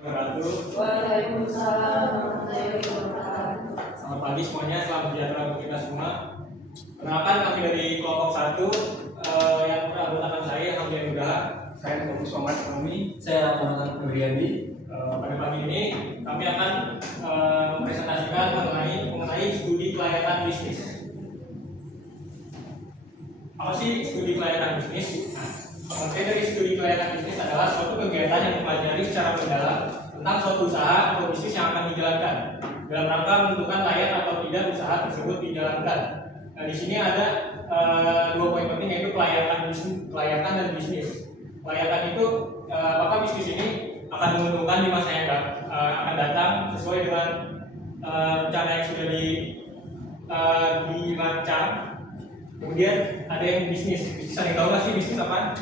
Waalaikumsalam warahmatullahi wabarakatuh. Selamat pagi semuanya, selamat sejahtera untuk kita semua. Perkenalkan, kami dari kelompok 1 yang beranggotakan saya, Hamdi Nugraha. Saya Fokus Muhammad Ekonomi. Saya Muhammad Nuriandi. Pada pagi ini kami akan mempresentasikan mengenai studi kelayakan bisnis. Apa sih studi kelayakan bisnis? Nah, pengertian dari studi kelayakan bisnis adalah suatu kegiatan yang mempelajari secara mendalam tentang suatu usaha atau bisnis yang akan dijalankan dalam rangka menentukan layak atau tidak usaha tersebut dijalankan. Nah, di sini ada dua poin penting, yaitu kelayakan dan bisnis. Kelayakan itu apakah bisnis ini akan menguntungkan di masa yang akan datang sesuai dengan rencana yang sudah dirancang. Kemudian ada yang bisnis. Ada yang tahu nggak sih bisnis apa?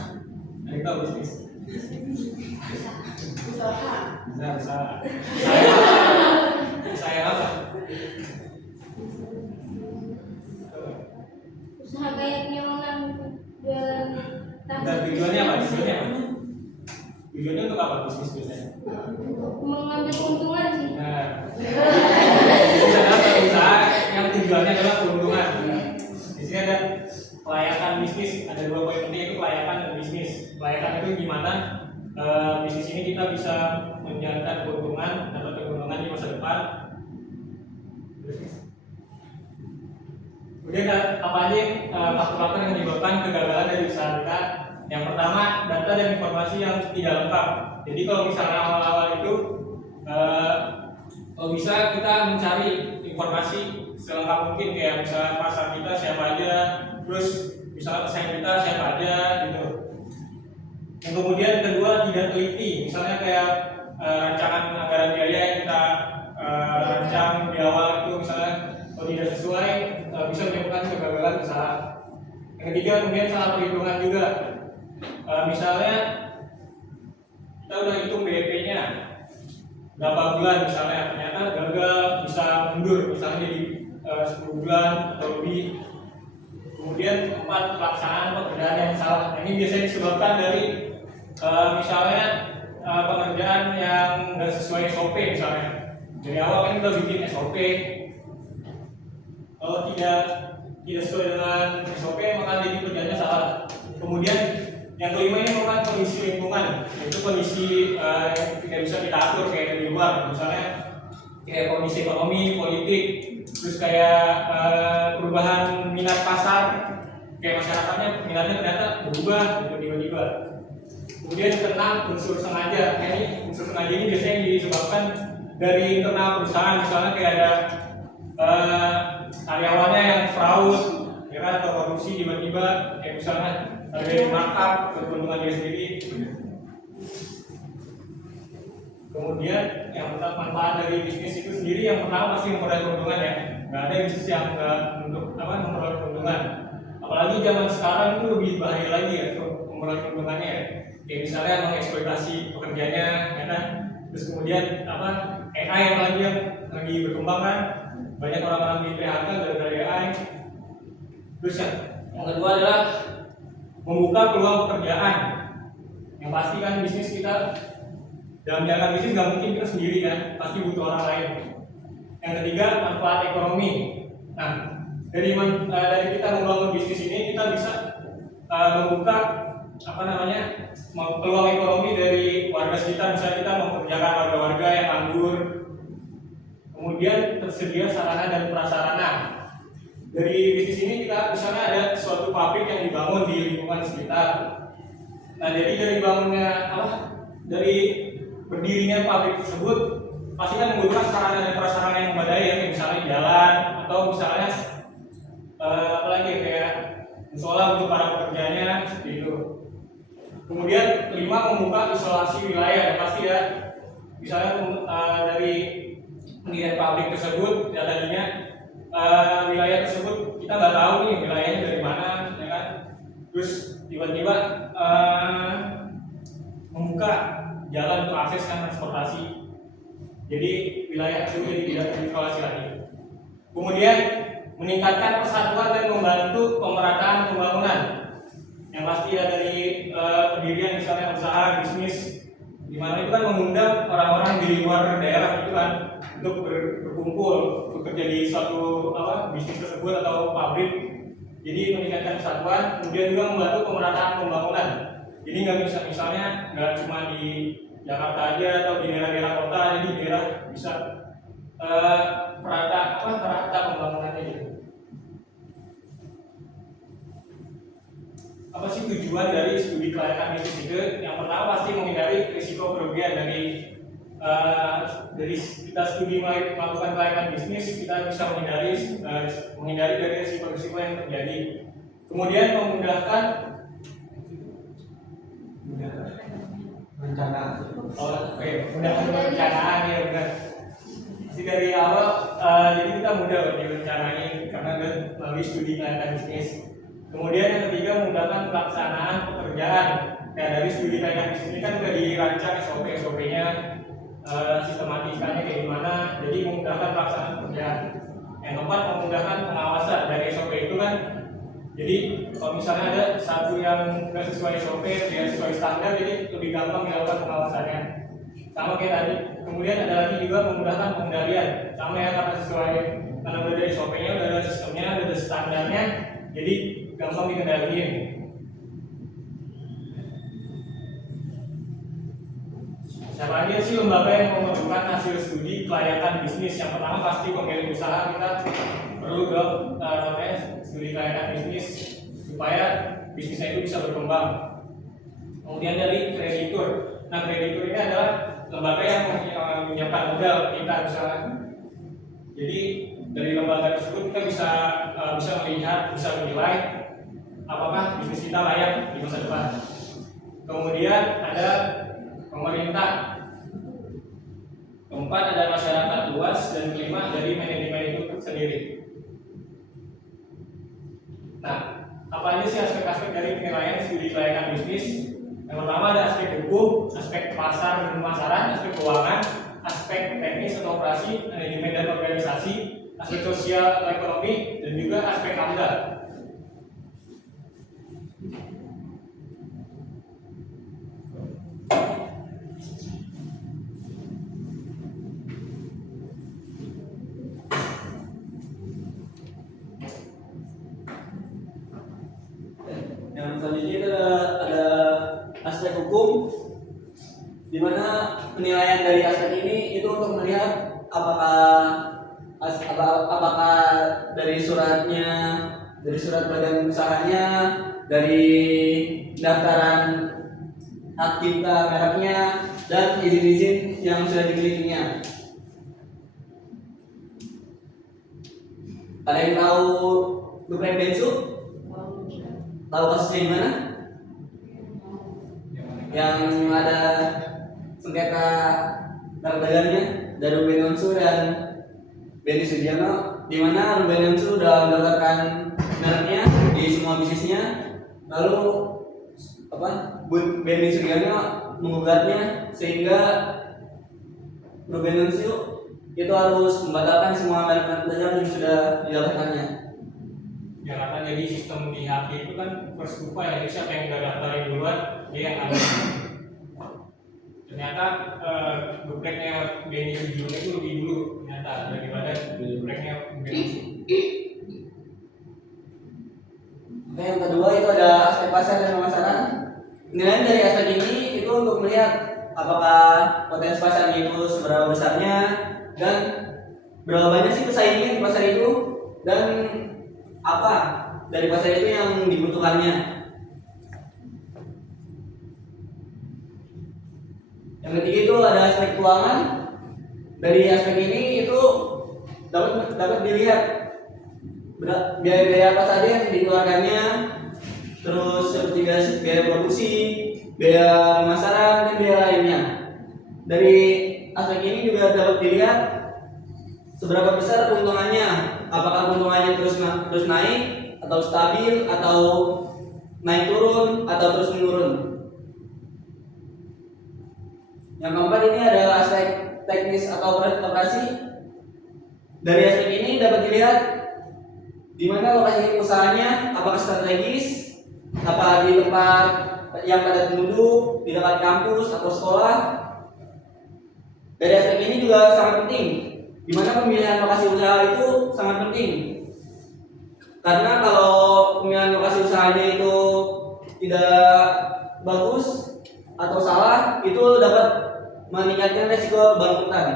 Ada yang tahu bisnis? Usaha. Saya apa? Usaha kayak penyewaan jualan Dan tujuannya apa? Tujuannya untuk apa bisnis biasanya? mengambil keuntungan sih. Nah, bisnis adalah satu usaha yang tujuannya adalah keuntungan. Di sini ada kelayakan bisnis. Ada dua poin penting, yaitu kelayakan dan bisnis. Kelayakan itu gimana bisnis ini kita bisa menjalankan keuntungan atau keuntungan di masa depan. Kemudian apa aja faktor-faktor yang menyebabkan kegagalan dari usaha kita? Yang pertama, data dan informasi yang tidak lengkap. Jadi kalau misalnya awal-awal itu kalau bisa kita mencari informasi selengkap mungkin, kayak misalnya pasar kita siapa aja, terus misalnya pesaing kita siapa aja gitu. Yang kemudian kedua, tidak teliti. Misalnya kayak rancangan anggaran biaya yang kita rancang di awal itu, misalnya kalau tidak sesuai bisa menyebabkan kegagalan usaha. Yang ketiga, kemudian salah perhitungan juga. Misalnya kita udah hitung BEP-nya berapa bulan, misalnya ternyata gagal, bisa mundur misalnya jadi 10 bulan atau lebih. Kemudian keempat, pelaksanaan pekerjaan yang salah. Ini biasanya disebabkan dari misalnya pekerjaan yang nggak sesuai SOP. Misalnya dari awal kan kita bikin SOP, kalau tidak sesuai dengan SOP maka jadi kerjanya salah. Kemudian yang kelima ini merupakan kondisi lingkungan, yaitu kondisi yang tidak bisa kita atur kayak dari luar, misalnya kayak kondisi ekonomi, politik, terus kayak perubahan minat pasar, kayak masyarakatnya minatnya ternyata berubah gitu tiba-tiba. Kemudian keenam, unsur sengaja. Ini unsur sengaja ini biasanya disebabkan dari internal perusahaan, misalnya kayak ada karyawannya yang fraud, ya kan, atau korupsi tiba-tiba, kayak misalnya ada yang markup keuntungan dia sendiri. Kemudian yang pertama, manfaat dari bisnis itu sendiri yang pertama pasti memperoleh keuntungan ya. Nggak ada bisnis yang nggak memperoleh keuntungan. Apalagi zaman sekarang itu lebih bahaya lagi ya memperoleh keuntungannya ya. Kayak misalnya mengeksploitasi pekerjanya, ya kan. Terus kemudian AI yang lagi berkembang kan, banyak orang-orang di PHK gara-gara AI. Terus yang kedua adalah membuka peluang pekerjaan. Yang pasti kan bisnis kita, dalam menjalankan bisnis nggak mungkin kita sendiri kan, pasti butuh orang lain. Yang ketiga, manfaat ekonomi. Nah, dari kita membangun bisnis ini kita bisa membuka peluang ekonomi dari warga sekitar. Misalnya kita mempekerjakan warga-warga yang nganggur. Kemudian tersedia sarana dan prasarana. Dari bisnis ini kita misalnya ada suatu pabrik yang dibangun di lingkungan sekitar. Nah, jadi dari berdirinya pabrik tersebut pasti kan membutuhkan sarana dan prasarana yang memadai, ya, misalnya jalan atau misalnya kayak musola untuk para pekerjanya seperti itu. Kemudian kelima, membuka isolasi wilayah. Pasti ya, misalnya dari pendirian pabrik tersebut ya, tadinya wilayah tersebut kita nggak tahu nih wilayahnya dari mana, ya kan? Terus tiba-tiba membuka jalan untuk akses transportasi, jadi wilayah itu jadi tidak terisolasi lagi. Kemudian meningkatkan persatuan dan membantu pemerataan pembangunan. Yang pasti ya dari pendirian misalnya usaha bisnis di mana itu kan mengundang orang-orang di luar daerah itu kan untuk berkumpul bekerja di suatu bisnis tersebut atau pabrik. Jadi meningkatkan kesatuan, kemudian juga membantu pemerataan pembangunan. Jadi nggak bisa misalnya nggak cuma di Jakarta aja atau di daerah-daerah kota, jadi daerah bisa merata pembangunannya gitu. Apa sih tujuan dari studi kelayakan bisnis itu? Yang pertama pasti menghindari risiko kerugian dari kita studi melakukan kelayakan bisnis, kita bisa menghindari dari risiko-risiko yang terjadi. Kemudian memudahkan rencana. mudahkan perencanaan ya benar. Jadi dari awal jadi kita mudah direncanain karena melalui studi kelayakan bisnis. Kemudian yang ketiga memudahkan pelaksanaan pekerjaan. Nah dari studi kelayakan bisnis ini kan sudah dirancang SOP-nya, sistematikanya kayak gimana, jadi memudahkan pelaksanaan pekerjaan. Yang keempat memudahkan pengawasan dari SOP itu kan. Jadi kalau misalnya ada satu yang nggak sesuai SOP, dia sesuai standar, jadi lebih gampang dilakukan pengawasannya. Sama kayak tadi. Kemudian ada lagi juga memudahkan pengendalian. Sama ya karena udah ada SOP-nya, udah ada sistemnya, udah ada standarnya, jadi gampang dikendaliin. Siapa aja sih lembaga yang memerlukan hasil studi kelayakan bisnis? Yang pertama pasti pemilik usaha, kita perlu dong namanya studi kelayakan bisnis supaya bisnisnya itu bisa berkembang. Kemudian dari kreditur. Nah kreditur ini adalah lembaga yang menyiapkan modal kita misalnya. Jadi dari lembaga tersebut kita bisa melihat, bisa menilai apakah bisnis kita layak di masa depan. Kemudian ada pemerintah, keempat ada masyarakat luas, dan kelima dari manajemen itu sendiri. Nah, apa aja sih aspek-aspek dari penilaian studi kelayakan bisnis? Yang pertama ada aspek hukum, aspek pasar dan pemasaran, aspek keuangan, aspek teknis atau operasi, manajemen dan organisasi, aspek sosial atau ekonomi, dan juga aspek AMDA. Yang selanjutnya itu ada aspek hukum, di mana penilaian dari aspek ini itu untuk melihat apakah dari surat badan usahanya, dari daftaran hak cipta mereknya, dan izin-izin yang sudah dimilikinya. Ada yang tahu Geprek Bensu? Tahu kasusnya gimana? Yang ada sengketa dagangnya dari Ruben Onsu dan Benny Sugiarno, di mana Ruben Onsu sudah mendaftarkan mereknya di semua bisnisnya, lalu Benny Sugiarno menggugatnya sehingga Ruben Onsu itu harus membatalkan semua merek dagang yang sudah didaftarkannya. Ya karena jadi sistem di HQ itu kan first mover ya, jadi siapa yang udah daftarin duluan dia yang ada. Ternyata gepreknya Benny Sugiarno itu lebih dulu ternyata daripada gepreknya Benny. Oke, yang kedua itu ada aspek pasar dan pemasaran. Penilaian dari aspek ini itu untuk melihat apakah potensi pasarnya itu seberapa besarnya dan berapa banyak sih pesaingnya di pasar itu, dan apa dari pasar itu yang dibutuhkannya. Yang ketiga itu ada aspek keuangan. Dari aspek ini itu dapat dilihat biaya apa saja yang dikeluarkannya, terus seperti biaya produksi, biaya pemasaran, dan biaya lainnya. Dari aspek ini juga dapat dilihat seberapa besar keuntungannya. Apakah keuntungannya terus naik atau stabil atau naik turun atau terus menurun. Yang keempat ini adalah aspek teknis atau operasi. Dari aspek ini dapat dilihat di mana lokasi usahanya, apakah strategis, apa di tempat yang padat penduduk di dekat kampus atau sekolah. Dari aspek ini juga sangat penting, di mana pemilihan lokasi usaha itu sangat penting. Karena kalau pemilihan lokasi usahanya itu tidak bagus atau salah, itu dapat meningkatkan resiko kebangkrutan.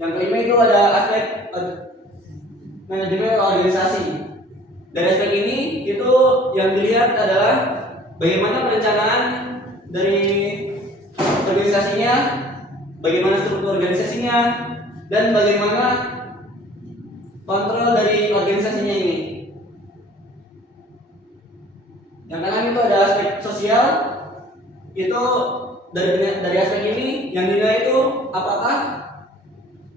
Yang kelima itu ada aspek manajemen organisasi. Dari aspek ini itu yang dilihat adalah bagaimana perencanaan dari organisasinya, bagaimana struktur organisasinya, dan bagaimana kontrol dari organisasinya ini. Yang keenam itu ada aspek sosial. Itu dari aspek ini yang dinilai itu apakah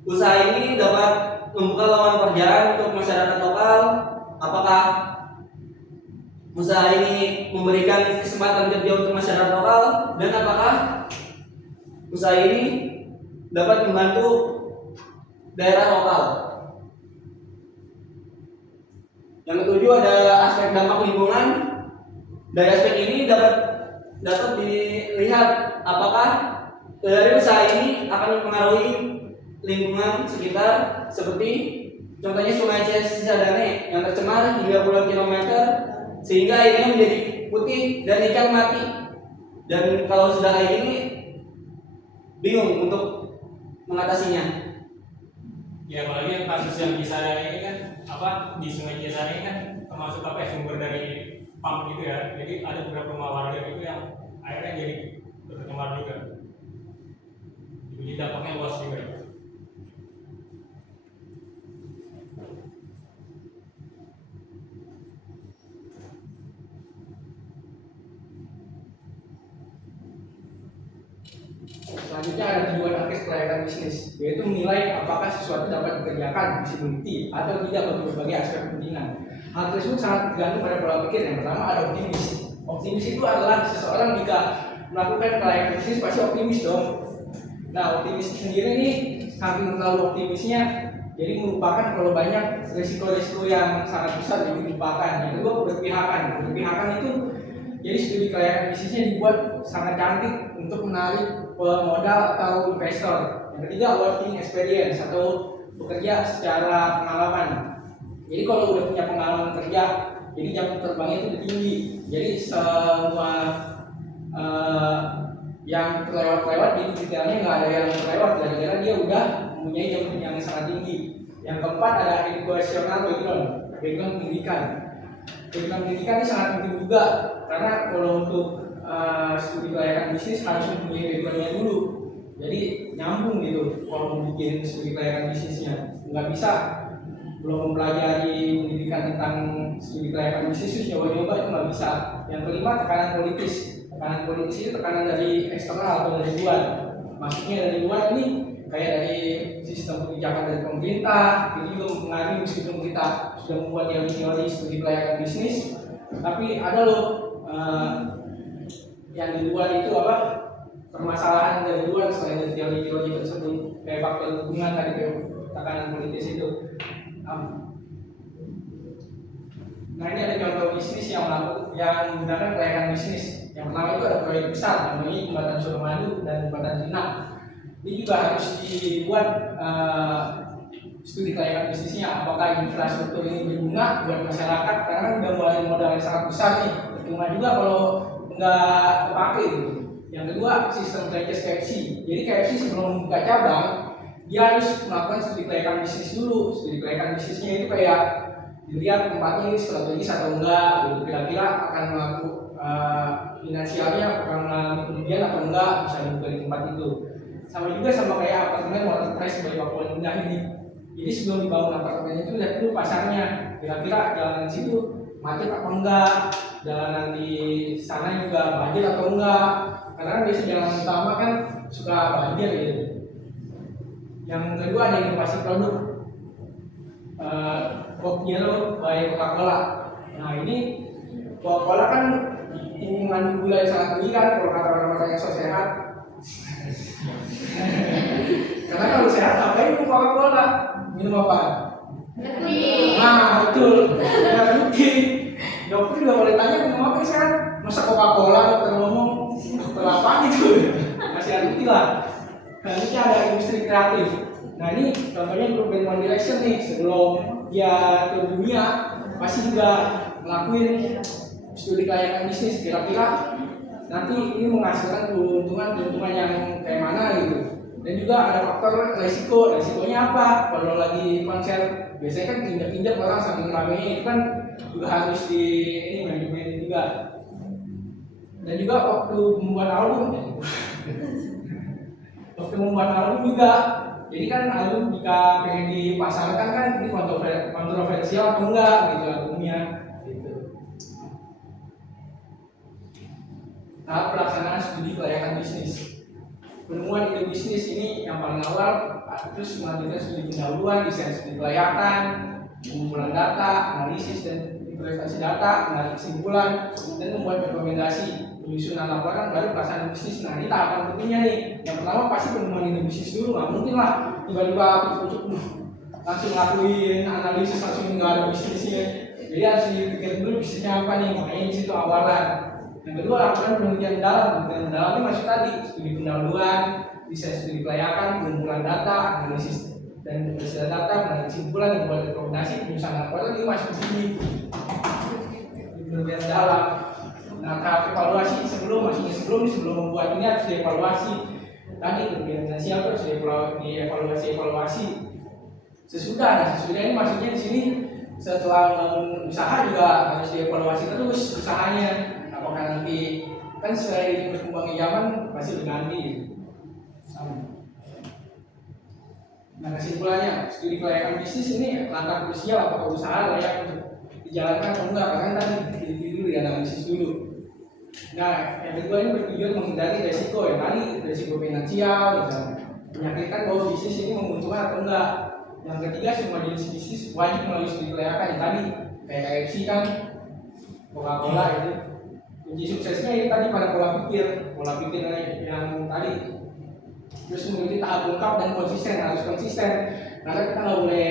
usaha ini dapat membuka lapangan pekerjaan untuk masyarakat lokal, apakah usaha ini memberikan kesempatan kerja untuk masyarakat lokal, dan apakah usaha ini dapat membantu daerah lokal. Yang ketujuh ada aspek dampak lingkungan. Dari aspek ini dapat dilihat apakah dari usaha ini akan mempengaruhi lingkungan sekitar, seperti contohnya Sungai Cisadane yang tercemar hingga puluhan kilometer sehingga airnya menjadi putih dan ikan mati. Dan kalau sudah kayak gini bingung untuk mengatasinya. Ya apalagi yang kasus yang di sana ini kan di Sungai Cisadane ini kan termasuk sumber dari pump gitu ya. Jadi ada beberapa rumah warga gitu yang airnya jadi tercemar juga. Jadi dampaknya luas juga. Selanjutnya ada tujuan akhir kelayakan bisnis, yaitu menilai apakah sesuatu dapat dikerjakan, disimulti, atau tidak bagi berbagai aspek kepentingan. Hal tersebut sangat tergantung pada pola pikir. Yang pertama ada optimis. Optimis itu adalah seseorang jika melakukan kelayakan bisnis pasti optimis dong. Nah, optimis sendiri ini saking terlalu optimisnya, jadi melupakan kalau banyak risiko-risiko yang sangat besar jadi dilupakan. Yang kedua keberpihakan. Keberpihakan itu jadi studi kelayakan bisnisnya dibuat sangat cantik untuk menarik modal atau investor. Yang ketiga working experience atau bekerja secara pengalaman. Jadi kalau udah punya pengalaman kerja, jadi jam terbangnya itu tinggi. Jadi semua yang terlewat-lewat di detailnya nggak ada yang terlewat, gara-gara dia udah mempunyai jam yang sangat tinggi. Yang keempat ada educational background pendidikan. Background pendidikan ini sangat penting juga, karena kalau untuk studi kelayakan bisnis harus mempunyai backgroundnya dulu. Jadi nyambung gitu kalau mau bikin studi kelayakan bisnisnya. Nggak bisa belum mempelajari pendidikan tentang studi kelayakan bisnis terus nyoba-nyoba, itu nggak bisa. Yang kelima tekanan politis. Tekanan politis itu tekanan dari eksternal atau dari luar. Maksudnya dari luar ini kayak dari sistem kebijakan dari pemerintah, itu juga mempengaruhi. Meskipun kita sudah membuat teori-teori studi kelayakan bisnis, tapi ada loh yang di luar itu permasalahan dari luar selain dari teori-teori tersebut, kayak faktor lingkungan tadi, kayak tekanan politis itu. Nah, ini ada contoh bisnis yang menggunakan kelayakan bisnis. Yang pertama itu ada proyek besar namanya Jembatan Suramadu dan Jembatan Cina. Ini juga harus dibuat studi kelayakan bisnisnya, apakah infrastruktur ini berguna buat masyarakat, karena udah ngeluarin modal yang sangat besar nih. Percuma juga kalau nggak kepake gitu. Yang kedua sistem franchise KFC. Jadi KFC sebelum membuka cabang, dia harus melakukan studi kelayakan bisnis dulu. Studi kelayakan bisnisnya itu kayak dilihat tempatnya ini strategis atau enggak, gitu. Kira-kira akan melakukan finansialnya akan mengalami kerugian atau enggak, bisa dibuka di tempat itu. Sama juga sama kayak apartemen Waterprice sebagai Papua Indah ini. Jadi sebelum dibangun apartemen itu lihat dulu pasarnya, kira-kira jalanan situ macet apa enggak, jalanan di sana juga banjir atau enggak. Karena kan biasanya jalan utama kan suka banjir gitu. Yang kedua ada inovasi produk. Coke Zero by Coca-Cola. Nah, ini Coca-Cola kan mengandung gula yang sangat tinggi kan, kalau kata orang-orang yang so sehat. Karena kalau sehat ngapain minum Coca-Cola? Minum apa? Putih. Nah, betul. Minum putih. dokter juga boleh tanya minum apa sekarang, masa Coca-Cola dokter ngomong dokter apa gitu, masih arti lah. Nah ini ada industri kreatif. Nah ini contohnya grup band One Direction nih, sebelum dia ke dunia pasti juga ngelakuin studi kelayakan bisnis, kira-kira nanti ini menghasilkan keuntungan yang kayak mana gitu. Dan juga ada faktor resikonya apa? Kalau lagi konser biasanya kan injak-injak orang sambil ramenya itu kan juga harus di ini manajemen juga. Dan juga waktu membuat album juga, jadi kan album jika pengen dipasarkan kan ini kontroversial atau enggak gitu albumnya gitu. Tahap pelaksanaan studi kelayakan bisnis. Penemuan ide bisnis ini yang paling awal, terus melanjutkan studi pendahuluan, desain studi kelayakan, pengumpulan data, analisis dan interpretasi data, menarik kesimpulan, dan membuat rekomendasi, penyusunan laporan, baru pelaksanaan bisnis. Nah ini tahapan pentingnya nih. Yang pertama pasti penemuan ide bisnis dulu, nggak mungkin lah tiba-tiba pucuk langsung ngelakuin analisis langsung nggak ada bisnisnya. Jadi harus dipikir dulu bisnisnya apa nih, makanya di situ awalan. Yang kedua, lakukan penelitian mendalam. Penelitian mendalam ini masuk tadi, studi pendahuluan, desain studi kelayakan, pengumpulan data, analisis dan interpretasi data, menarik kesimpulan, membuat rekomendasi, penyusunan laporan ini masuk di sini. Penelitian mendalam. Nah, tahap evaluasi sebelum membuat ini harus dievaluasi. Tadi organisasi apa harus dievaluasi. Sesudah ini maksudnya di sini setelah membangun usaha juga harus dievaluasi terus usahanya. Apakah nanti kan selain berkembangnya zaman pasti berganti sama. Nah kesimpulannya, studi kelayakan bisnis ini langkah krusial apakah usaha layak untuk dijalankan atau enggak, karena tadi diteliti dulu ya, analisis dulu. Nah yang kedua ini bertujuan menghindari resiko ya, tadi resiko finansial, menyakitkan bahwa bisnis ini menguntungkan atau enggak. Yang ketiga, semua jenis bisnis wajib melalui studi kelayakan yang tadi kayak KFC kan, Coca-Cola itu. Kunci suksesnya ini tadi pada pola pikir yang tadi. Terus memiliki tahap lengkap dan harus konsisten. Karena kita nggak boleh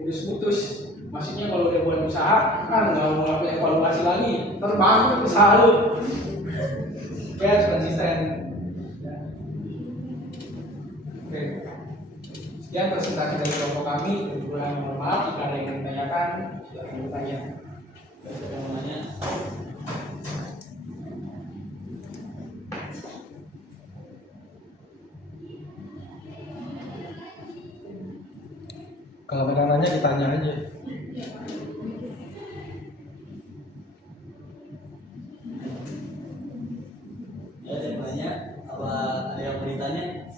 putus-putus. Maksudnya kalau udah buat usaha kan nggak mau ngelakuin evaluasi lagi, terbangkrut usaha lu. Ya harus konsisten. Oke. Sekian presentasi dari kelompok kami. Kurang maaf jika ada yang ditanyakan, silakan bertanya. Kalau ada nanya ditanya aja. Ya, ada yang banyak. Apa ada yang mau ditanya?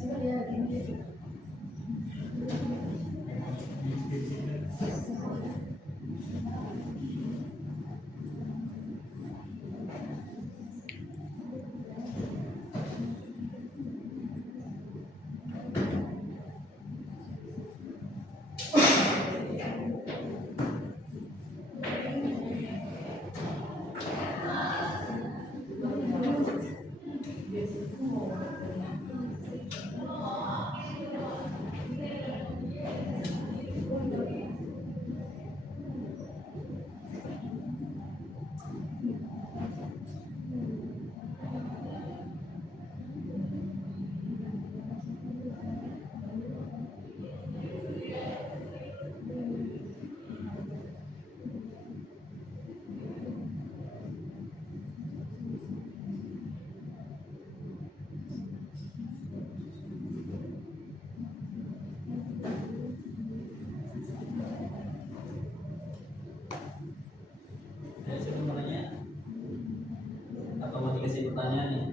Pertanyaan nih.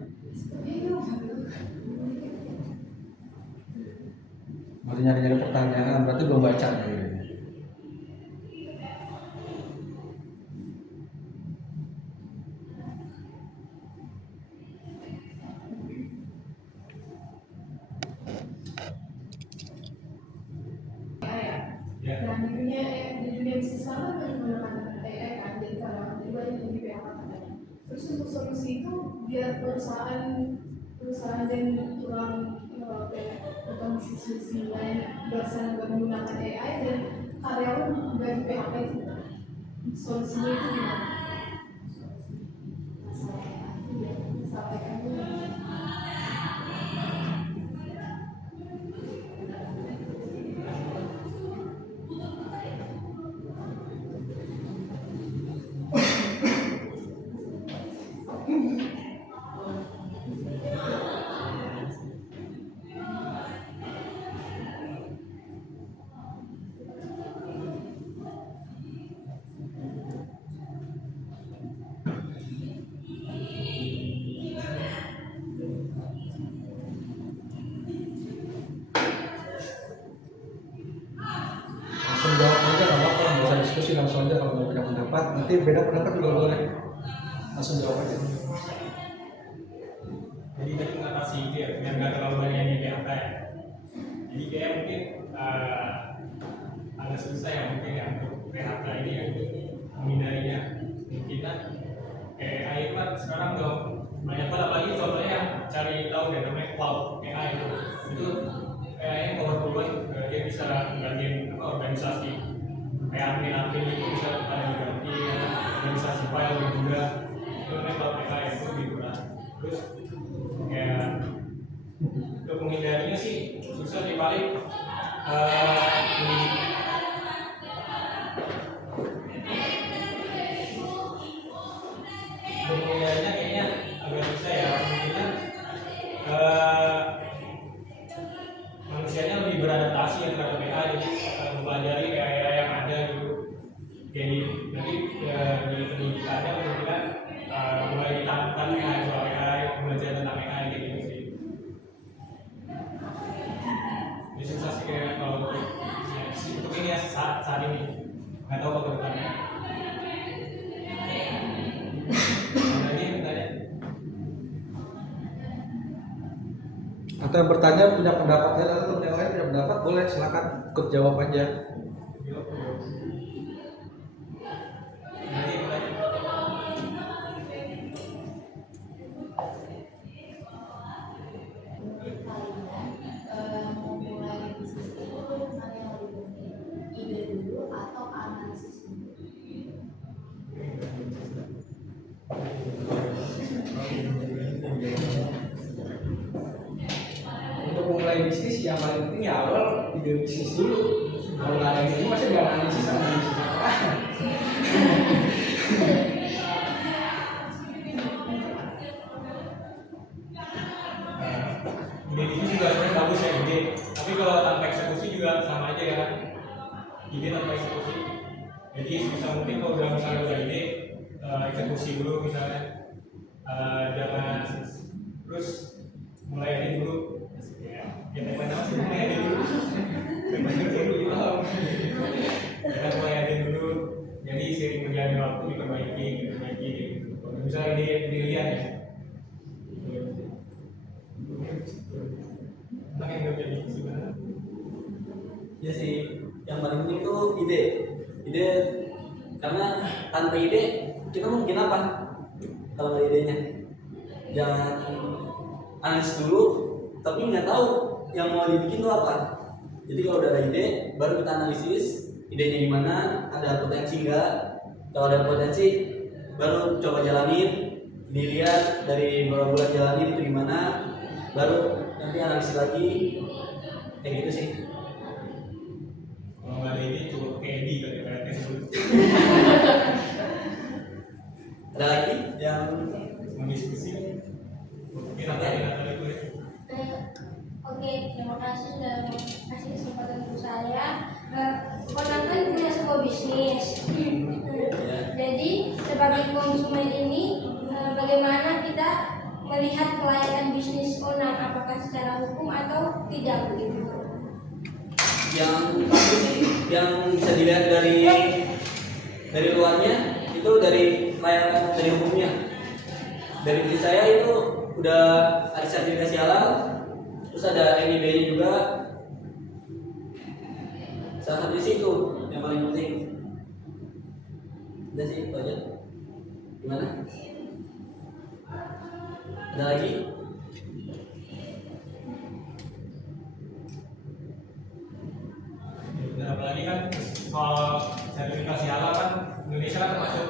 Masih nyari-nyari pertanyaan, berarti belum baca ya. Dan di dunia bisnis sama menggunakan AI kan, jadi kalau juga yang di PHK katanya. Terus untuk solusi itu biar perusahaan dan kurang bukan sisi lain biasa nggak menggunakan AI dan karyawan nggak di PHK itu solusinya itu gimana? Nanti beda pendapat juga boleh. Langsung jawab aja. Jadi tadi mengatasi itu ya, biar nggak terlalu banyak yang PHK ya. Jadi kayak mungkin agak susah ya mungkin ya untuk PHK ini ya, menghindarinya. Mungkin kan AI kan sekarang udah banyak banget, apalagi contohnya yang cari tahu ya namanya cloud AI itu AI yang powerful banget, dia bisa gantiin organisasi kayak admin itu bisa pada diganti ya, organisasi file juga itu namanya cloud AI itu lebih murah. Terus kayak untuk menghindarinya sih susah sih, paling untuk menghindarinya kayaknya agak susah ya, kemungkinan manusianya lebih beradaptasi ya terhadap AI, jadi mempelajari AI yang ada gitu. Jadi nanti di pendidikannya kemungkinan mulai ditanamkan AI soal AI, belajar tentang AI kayak gitu sih. Jadi susah sih kayak kalau untuk ini ya saat ini nggak tahu kalau depannya. Atau yang bertanya punya pendapatnya, atau yang lain punya pendapat, boleh silakan ikut jawab aja. Memulai bisnis itu mana yang lebih penting, ide dulu atau analisis dulu? Untuk memulai bisnis yang paling penting ya awal ide bisnis dulu. Kalau nggak ada ide masih nggak analisis apa. Ide itu juga sebenarnya bagus ya ide, tapi kalau tanpa eksekusi juga sama aja ya kan, ide tanpa eksekusi. Jadi sebisa mungkin kalau misalnya udah ide, eksekusi dulu misalnya, jangan terus mulai aja dulu ya, teman sih mulai aja dulu jangan mulai aja dulu, jadi sering berjalannya waktu diperbaiki gitu. Kalau misalnya ide pilihan ya tentang yang udah jadi sebenarnya. Ya sih, yang paling penting itu ide karena tanpa ide kita mungkin apa kalau nggak ada idenya. Jangan analisis dulu tapi nggak tahu yang mau dibikin itu apa. Jadi kalau udah ada ide baru kita analisis idenya gimana, ada potensi nggak. Kalau ada potensi baru coba jalanin, dilihat dari beberapa bulan jalanin itu gimana, baru nanti analisis lagi kayak gitu sih. Kalau nggak ada ide coba ke Edi kali ya sebelum Ada lagi yang mendiskusi mungkin apa itu ya. Oke, terima kasih sudah kasih kesempatan untuk saya. Konan kan punya sebuah bisnis. Jadi sebagai konsumen ini, bagaimana kita melihat kelayakan bisnis Konan, apakah secara hukum atau tidak begitu? yang pasti sih yang bisa dilihat dari luarnya itu dari layakan dari hukumnya. Dari diri saya itu udah ada sertifikasi halal, terus ada NIB-nya juga. Salah satu sih itu yang paling penting. Udah sih itu aja. Gimana? Ada lagi? Dan apalagi kan soal sertifikasi halal kan Indonesia kan termasuk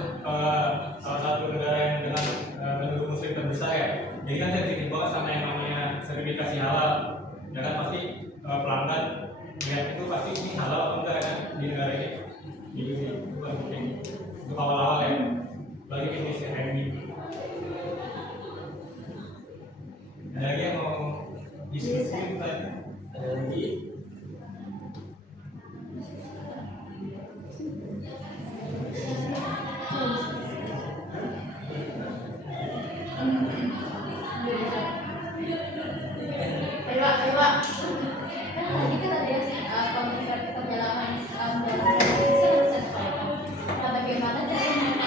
salah satu negara yang dengan penduduk muslim terbesar ya. Jadi kan sensitif banget sama yang namanya sertifikasi halal. Ya kan pasti pelanggan lihat itu pasti ini halal atau enggak kan di negara ini. Jadi itu kan penting untuk awal-awal ya. Bagi bisnis yang ini. Ada lagi yang mau diskusi tadi? Ada lagi? Bagaimana cara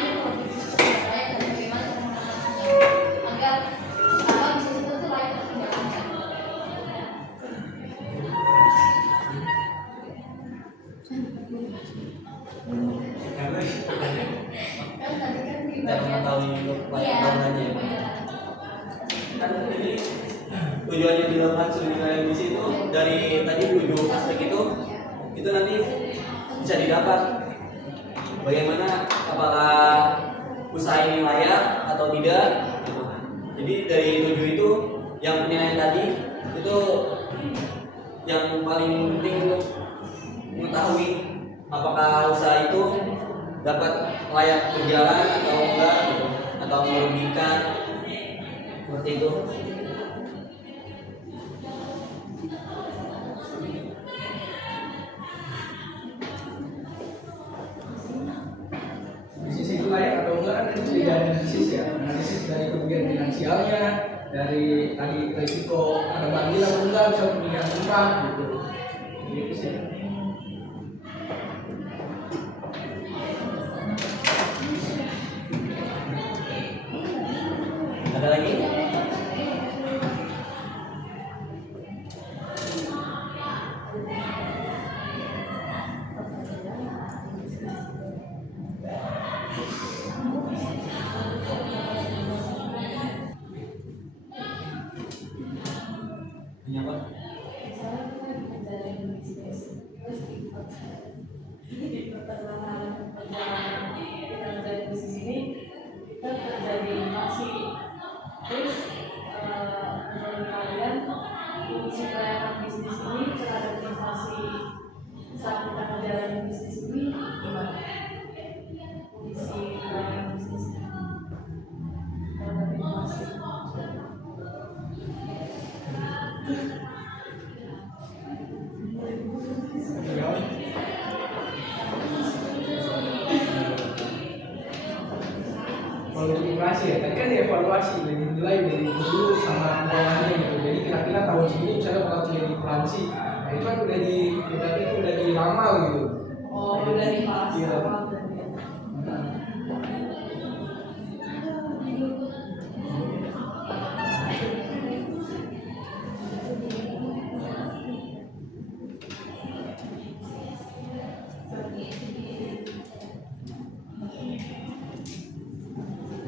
Jadi tujuannya dilakukan studi nilai emisi itu dari tadi 7 aspek itu nanti bisa didapat bagaimana apakah usaha ini layak atau tidak gitu. Jadi dari 7 itu yang penilaian tadi itu yang paling penting untuk mengetahui apakah usaha itu dapat layak berjalan atau enggak gitu, atau merugikan seperti itu. Bisnis itu layak atau enggak kan itu tidak analisis ya, analisis dari kerugian finansialnya, dari tadi risiko ada banjir atau enggak, bisa kerugian tempat gitu. Gitu sih. Ada lagi? Ini apa? Fungsi pelayanan bisnis ini terhadap inflasi saat kita menjalani bisnis ini gimana? Fungsi pelayanan bisnis terhadap inflasi. Kalau untuk inflasi ya, tadi kan dievaluasi dari nilai dari dulu sama keuangannya gitu. Jadi kira-kira tahun segini misalnya bakal terjadi inflasi, nah itu kan udah diramal gitu. Oh, udah dibahas Iya. sama berarti.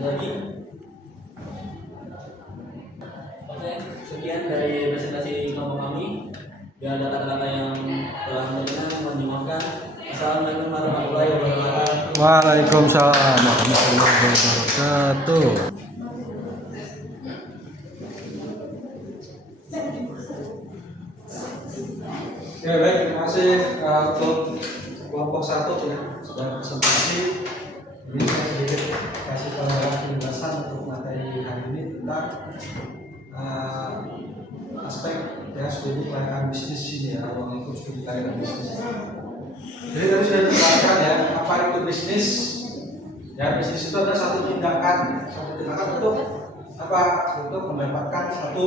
Ada lagi? Oke, sekian dari presentasi kelompok kami. Bila ada kata-kata yang telah berkenan, mohon dimaafkan. Assalamualaikum warahmatullahi wabarakatuh. Waalaikumsalam warahmatullahi wabarakatuh. Ya baik, terima kasih untuk kelompok 1 ya sudah presentasi. Ini saya sedikit kasih tambahan penjelasan untuk materi hari ini tentang aspek ya studi pelayanan bisnis ini ya, ruang lingkup studi pelayanan bisnis. Jadi tadi sudah diterangkan ya apa itu bisnis. Ya bisnis itu adalah satu tindakan untuk apa? Untuk mendapatkan satu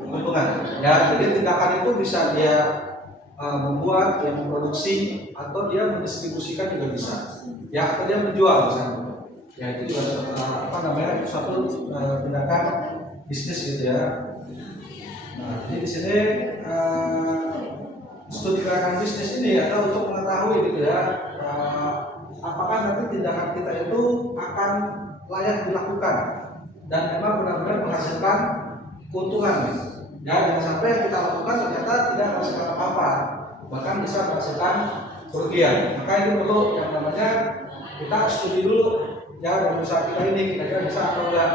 keuntungan. Ya jadi tindakan itu bisa dia membuat, dia memproduksi, atau dia mendistribusikan juga bisa. Ya atau dia menjual misalnya. Ya itu juga suatu tindakan bisnis gitu ya. Nah, jadi di sini studi gerakan bisnis ini adalah untuk mengetahui gitu ya, apakah nanti tindakan kita itu akan layak dilakukan dan memang benar-benar menghasilkan keuntungan. Ya, jangan sampai yang kita lakukan ternyata tidak menghasilkan apa-apa, bahkan bisa menghasilkan kerugian. Maka itu perlu yang namanya kita studi dulu ya dari usaha kita ini kira-kira bisa atau enggak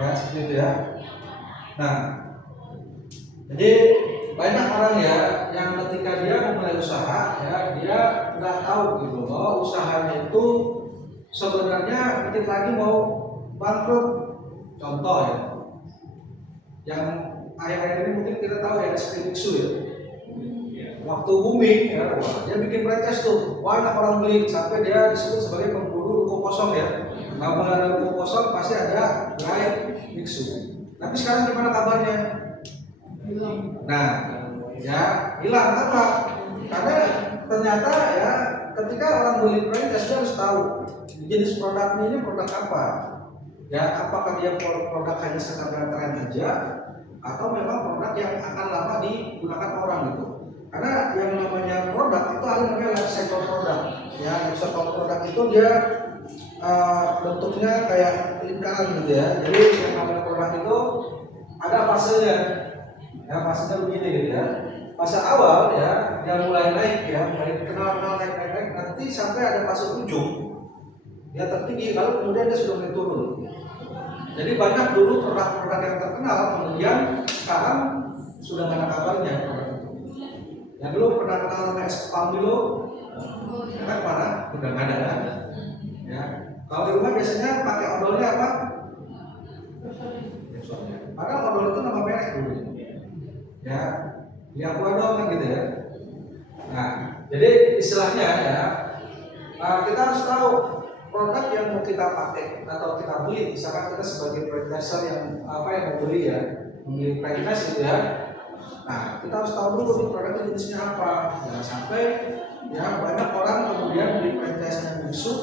ya seperti itu ya. Nah, jadi banyak orang ya yang ketika dia memulai usaha ya dia nggak tahu gitu loh usahanya itu sebenarnya dikit lagi mau bangkrut. Contoh ya, yang akhir-akhir ini mungkin kita tahu ya ST Mixu ya. Waktu booming ya, dia bikin protes tuh, banyak orang beli sampai dia disebut sebagai pemburu ruko kosong ya. Nggak boleh ada ruko kosong, pasti ada gerai Mixu. Tapi sekarang gimana kabarnya? Nah, ya hilang apa? Karena ternyata ya ketika orang beli franchise dia harus tahu jenis produknya ini produk apa. Ya, apakah dia produk hanya sekadar tren aja atau memang produk yang akan lama digunakan orang gitu. Karena yang namanya produk itu ada namanya life cycle produk. Ya, life cycle produk itu dia bentuknya kayak lingkaran gitu ya. Jadi yang namanya produk itu ada fasenya. Ya, fasenya begini gitu ya. Fase awal ya, dia mulai naik ya, mulai kenal naik, nanti sampai ada fase ujung, dia tertinggi, lalu kemudian dia sudah mulai turun. Jadi banyak dulu produk-produk yang terkenal, kemudian sekarang sudah nggak ada kabarnya produk itu. Yang dulu pernah kenal namanya Spamilo, sekarang mana? Udah nggak ada. Ya, kalau di rumah biasanya pakai odolnya apa? Padahal odol itu nama merek dulu. Ya, ya gua doang kan gitu ya. Nah, jadi istilahnya ya, kita harus tahu produk yang mau kita pakai atau kita beli. Misalkan kita sebagai franchiser yang mau beli ya, membeli franchise gitu ya. Nah, kita harus tahu dulu nih produknya jenisnya apa. Jangan sampai ya banyak orang kemudian beli franchise yang busuk,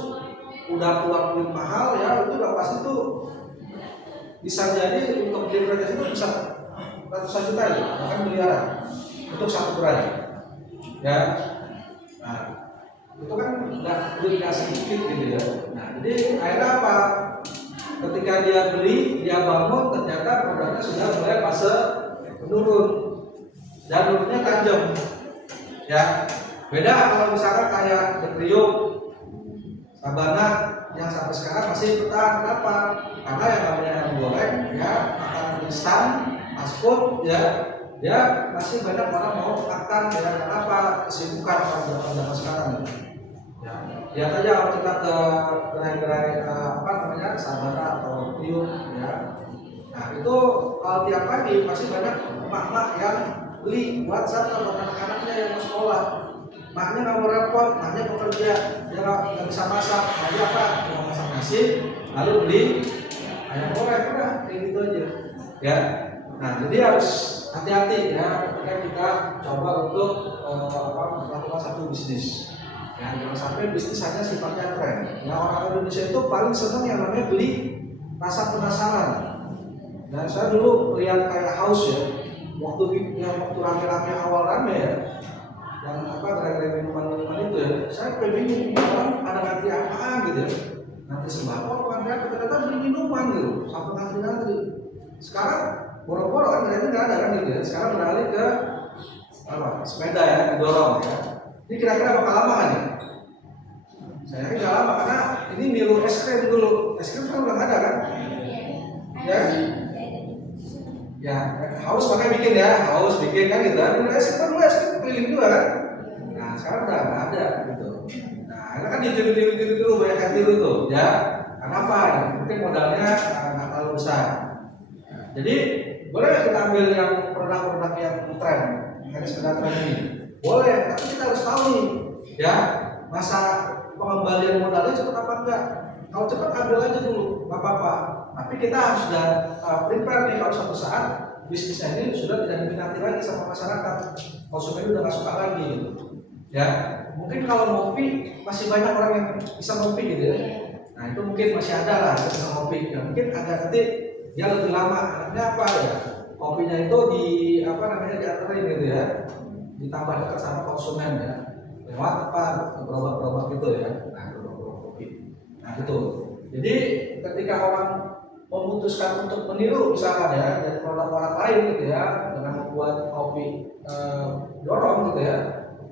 udah keluar duit mahal ya, itu udah pasti tuh bisa jadi untuk beli franchise itu bisa ratusan juta ya, bahkan miliaran untuk satu gerai. Ya, nah itu kan nggak sedikit gitu ya. Nah, jadi akhirnya apa? Ketika dia beli, dia bangun, ternyata produknya sudah mulai fase menurun dan menurunnya tajam. Ya, beda kalau misalkan kayak Detrium, Sabana yang sampai sekarang masih bertahan. Kenapa? Karena yang namanya goreng ya, makan instan, fast food ya, dia masih banyak orang mau makan ya. Kenapa? Kesibukan pada zaman sekarang ya. Lihat aja kalau kita ke gerai-gerai Sabana atau Detrium ya. Nah itu kalau tiap pagi masih banyak emak-emak yang beli buat anak-anaknya yang mau sekolah. Maknya nggak mau repot, maknya bekerja, dia nggak bisa masak, jadi apa? Mau masak nasi, lalu beli ayam goreng, udah kayak gitu aja. Ya, nah jadi harus hati-hati ya ketika kita coba untuk melakukan satu bisnis. Ya, jangan sampai bisnis hanya sifatnya tren. Ya, orang Indonesia itu paling senang yang namanya beli rasa penasaran. Dan saya dulu lihat kayak House ya, waktu rame-rame awal rame ya, yang gara-gara minuman itu ya, saya bingung orang ada ngantri apaan gitu ya, ngantri sembako kan ya, ternyata beli minuman gitu, sampai ngantri. Sekarang boro-boro kan ternyata nggak ada kan gitu ya, sekarang beralih ke sepeda ya, didorong ya. Ini kira-kira bakal lama kan ya? Saya yakin nggak lama karena ini niru es krim dulu, es krim kan udah nggak ada kan? Ya. Ya, haus makanya bikin ya, haus bikin kan gitu kan. Dulu es krim keliling juga kan. Nah, sekarang udah nggak ada gitu. Nah, akhirnya kan ditiru banyak yang tiru tuh, ya. Kenapa? Ya, mungkin modalnya nggak terlalu besar. Nah, jadi boleh kita ambil yang produk-produk yang tren, hanya sekedar tren ini. Boleh, tapi kita harus tahu nih, ya masa pengembalian modalnya cepat apa enggak. Kalau cepat ambil aja dulu, nggak apa-apa. Tapi kita harus sudah prepare nih kalau suatu saat bisnisnya ini sudah tidak diminati lagi sama masyarakat, konsumen udah nggak suka lagi, gitu. Ya mungkin kalau ngopi masih banyak orang yang bisa ngopi gitu ya. Nah itu mungkin masih ada lah yang bisa ngopi. Ya mungkin agak nanti dia lebih lama. Artinya apa ya? Kopinya itu diantarin gitu ya, ditambah dekat sama konsumen ya, lewat gerobak-gerobak gitu ya. Nah gerobak kopi. Nah itu. Jadi ketika orang memutuskan untuk meniru misalkan ya dari produk-produk lain gitu ya dengan membuat kopi dorong gitu ya,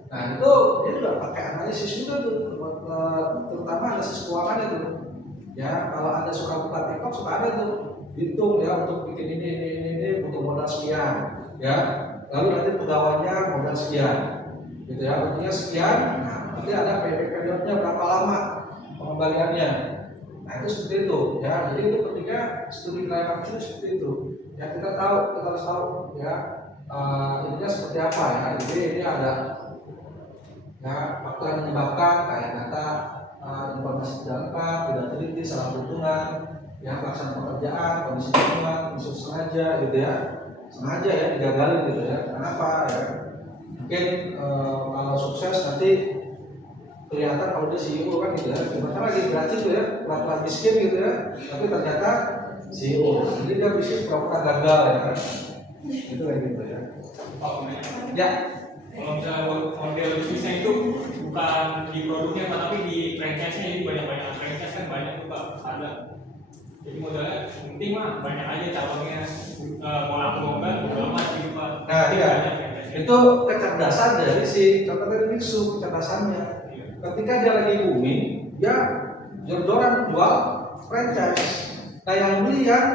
nah itu dia juga pakai analisis juga tuh terutama analisis keuangannya tuh ya. Kalau Anda suka buka TikTok suka ada tuh hitung ya untuk bikin ini butuh modal sekian ya, lalu nanti pegawainya modal sekian gitu ya, artinya sekian. Nah nanti ada periodenya berapa lama pengembaliannya. Nah itu seperti itu ya. Jadi itu ketika studi kelayakan itu seperti itu ya, kita harus tahu ya ininya seperti apa ya. Jadi ini ada ya faktor yang menyebabkan kayak data informasi tidak lengkap, tidak teliti, salah perhitungan ya, pelaksanaan pekerjaan, kondisi lingkungan, unsur sengaja gitu ya, sengaja ya digagalin gitu ya. Kenapa ya? Mungkin kalau sukses nanti kelihatan kalau dia CEO kan gitu ya, gimana lagi berarti tuh ya, pelan-pelan miskin gitu ya, tapi ternyata CEO, jadi dia bisnis pura-pura gagal ya kan, itu kayak gitu ya. Ya. Kalau misalnya model bisnisnya itu bukan di produknya tapi di franchise-nya, jadi banyak franchise kan banyak tuh Pak, ada. Jadi modalnya penting mah banyak aja cabangnya. Mau laku mau enggak, udah amat gitu Pak. Nah, iya. Banyak franchise. Itu kecerdasan dari si contoh dari Mixu, kecerdasannya. Ketika dia lagi booming, dia jor-joran jual franchise. Nah yang beli yang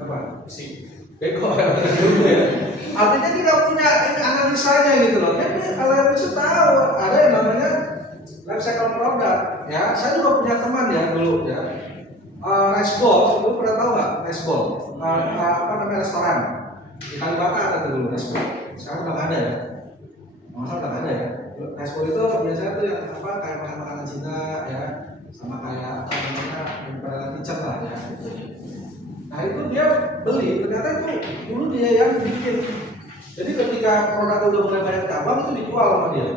apa? Sih. Bego ya. Artinya dia nggak punya ini analisanya gitu loh. Jadi kalau yang Mixu tahu ada yang namanya life cycle product. Ya, saya juga punya teman ya dulu ya. Resbol, lu pernah tahu nggak Resbol? Apa namanya restoran di Kalibata ada tuh dulu Resbol. Sekarang udah nggak ada ya. Masa udah nggak ada ya. Resbol itu biasanya tuh yang apa kayak makan makanan Cina ya, sama kayak apa namanya Imperial Kitchen lah ya. Nah itu dia beli, ternyata itu dulu dia yang bikin. Jadi ketika produk udah mulai banyak cabang itu dijual sama dia.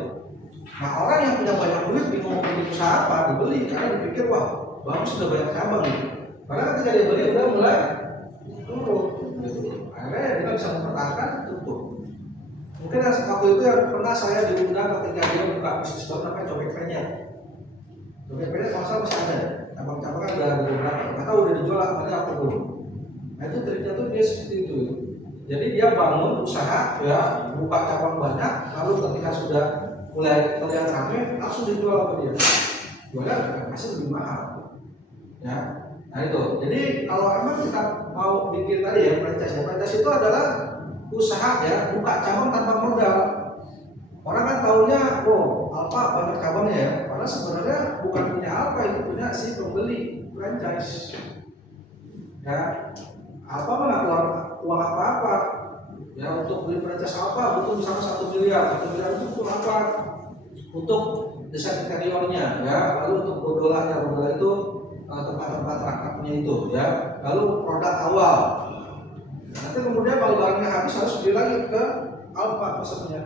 Nah orang yang punya banyak duit bingung mau bikin usaha apa, dibeli karena dipikir wah bagus sudah banyak cabang gitu. Karena ketika dia beli udah mulai turun gitu. Akhirnya dia bisa mempertahankan tutup. Mungkin waktu itu yang pernah saya diundang ketika dia buka bisnis baru namanya Cobek Penyet. Cobek Penyet kalau masih ada ya. Cabang-cabang kan udah beberapa, nggak tahu udah dijual apa apa belum. Nah itu ceritanya tuh dia seperti itu. Jadi dia bangun usaha ya, buka cabang banyak, lalu ketika sudah mulai terlihat ramai langsung dijual sama dia. Jualnya masih lebih mahal. Ya, nah itu. Jadi kalau emang kita mau bikin tadi ya franchise itu adalah usaha ya, buka cabang tanpa modal. Orang kan taunya, oh Alfa banyak cabangnya ya, padahal sebenarnya bukan punya Alfa, itu punya si pembeli franchise. Ya, Alfa mana keluar uang apa-apa. Ya untuk beli franchise Alfa butuh misalnya 1 miliar, 1 miliar itu untuk apa? Untuk desain interiornya, ya, lalu untuk bodola itu tempat-tempat rakatnya itu ya, lalu produk awal. Nanti kemudian kalau barangnya habis harus beli lagi ke Alfa pesannya,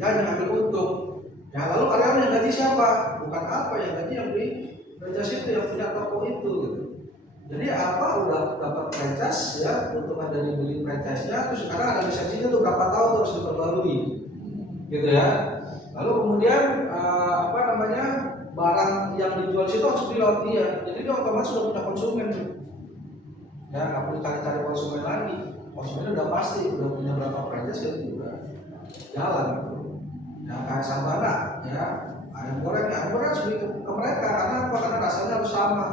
ya yang ambil untung. Ya lalu karyawan yang gaji siapa? Bukan Alfa yang gaji yang beli franchise itu, yang punya toko itu gitu. Jadi Alfa udah dapat franchise ya, untungan dari beli franchise-nya, terus sekarang ada lisensinya tuh berapa tahun terus diperbarui gitu ya. Lalu kemudian apa namanya, barang yang dijual situ harus pilot dia, jadi dia otomatis sudah punya konsumen ya, nggak perlu cari-cari konsumen lagi, konsumennya udah pasti udah punya berapa franchise ya juga jalan ya. Kayak Sabana ya, ayam goreng harus beli ke mereka karena apa? Karena rasanya harus sama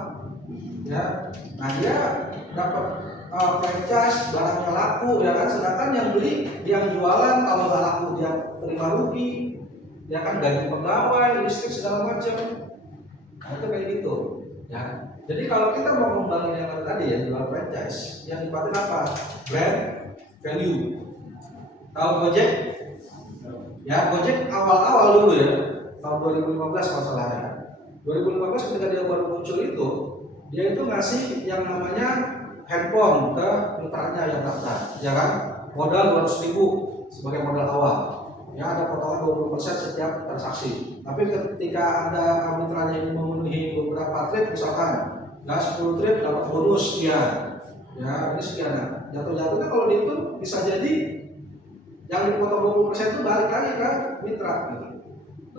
ya. Nah dia dapat franchise, barangnya laku ya kan, sedangkan yang beli, yang jualan kalau nggak laku dia terima rugi ya kan, gaji pegawai, listrik segala macam. Nah itu kayak gitu ya. Jadi kalau kita mau ngembangin yang tadi ya, jual franchise, yang dipakai apa? Brand value. Tahu Gojek? Ya Gojek awal-awal dulu ya, tahun 2015 kalau salah ya. 2015 ketika dia baru muncul itu, dia itu ngasih yang namanya handphone ke mitranya yang daftar, ya kan? Modal 200.000 sebagai modal awal. Ya ada potongan 20% setiap transaksi. Tapi ketika ada mitranya ini memenuhi beberapa trip, misalkan ya 10 trip dapat bonus sekian, ya ini sekian. Jatuh-jatuhnya kalau dihitung bisa jadi yang dipotong 20% itu balik lagi ke mitra. Gitu.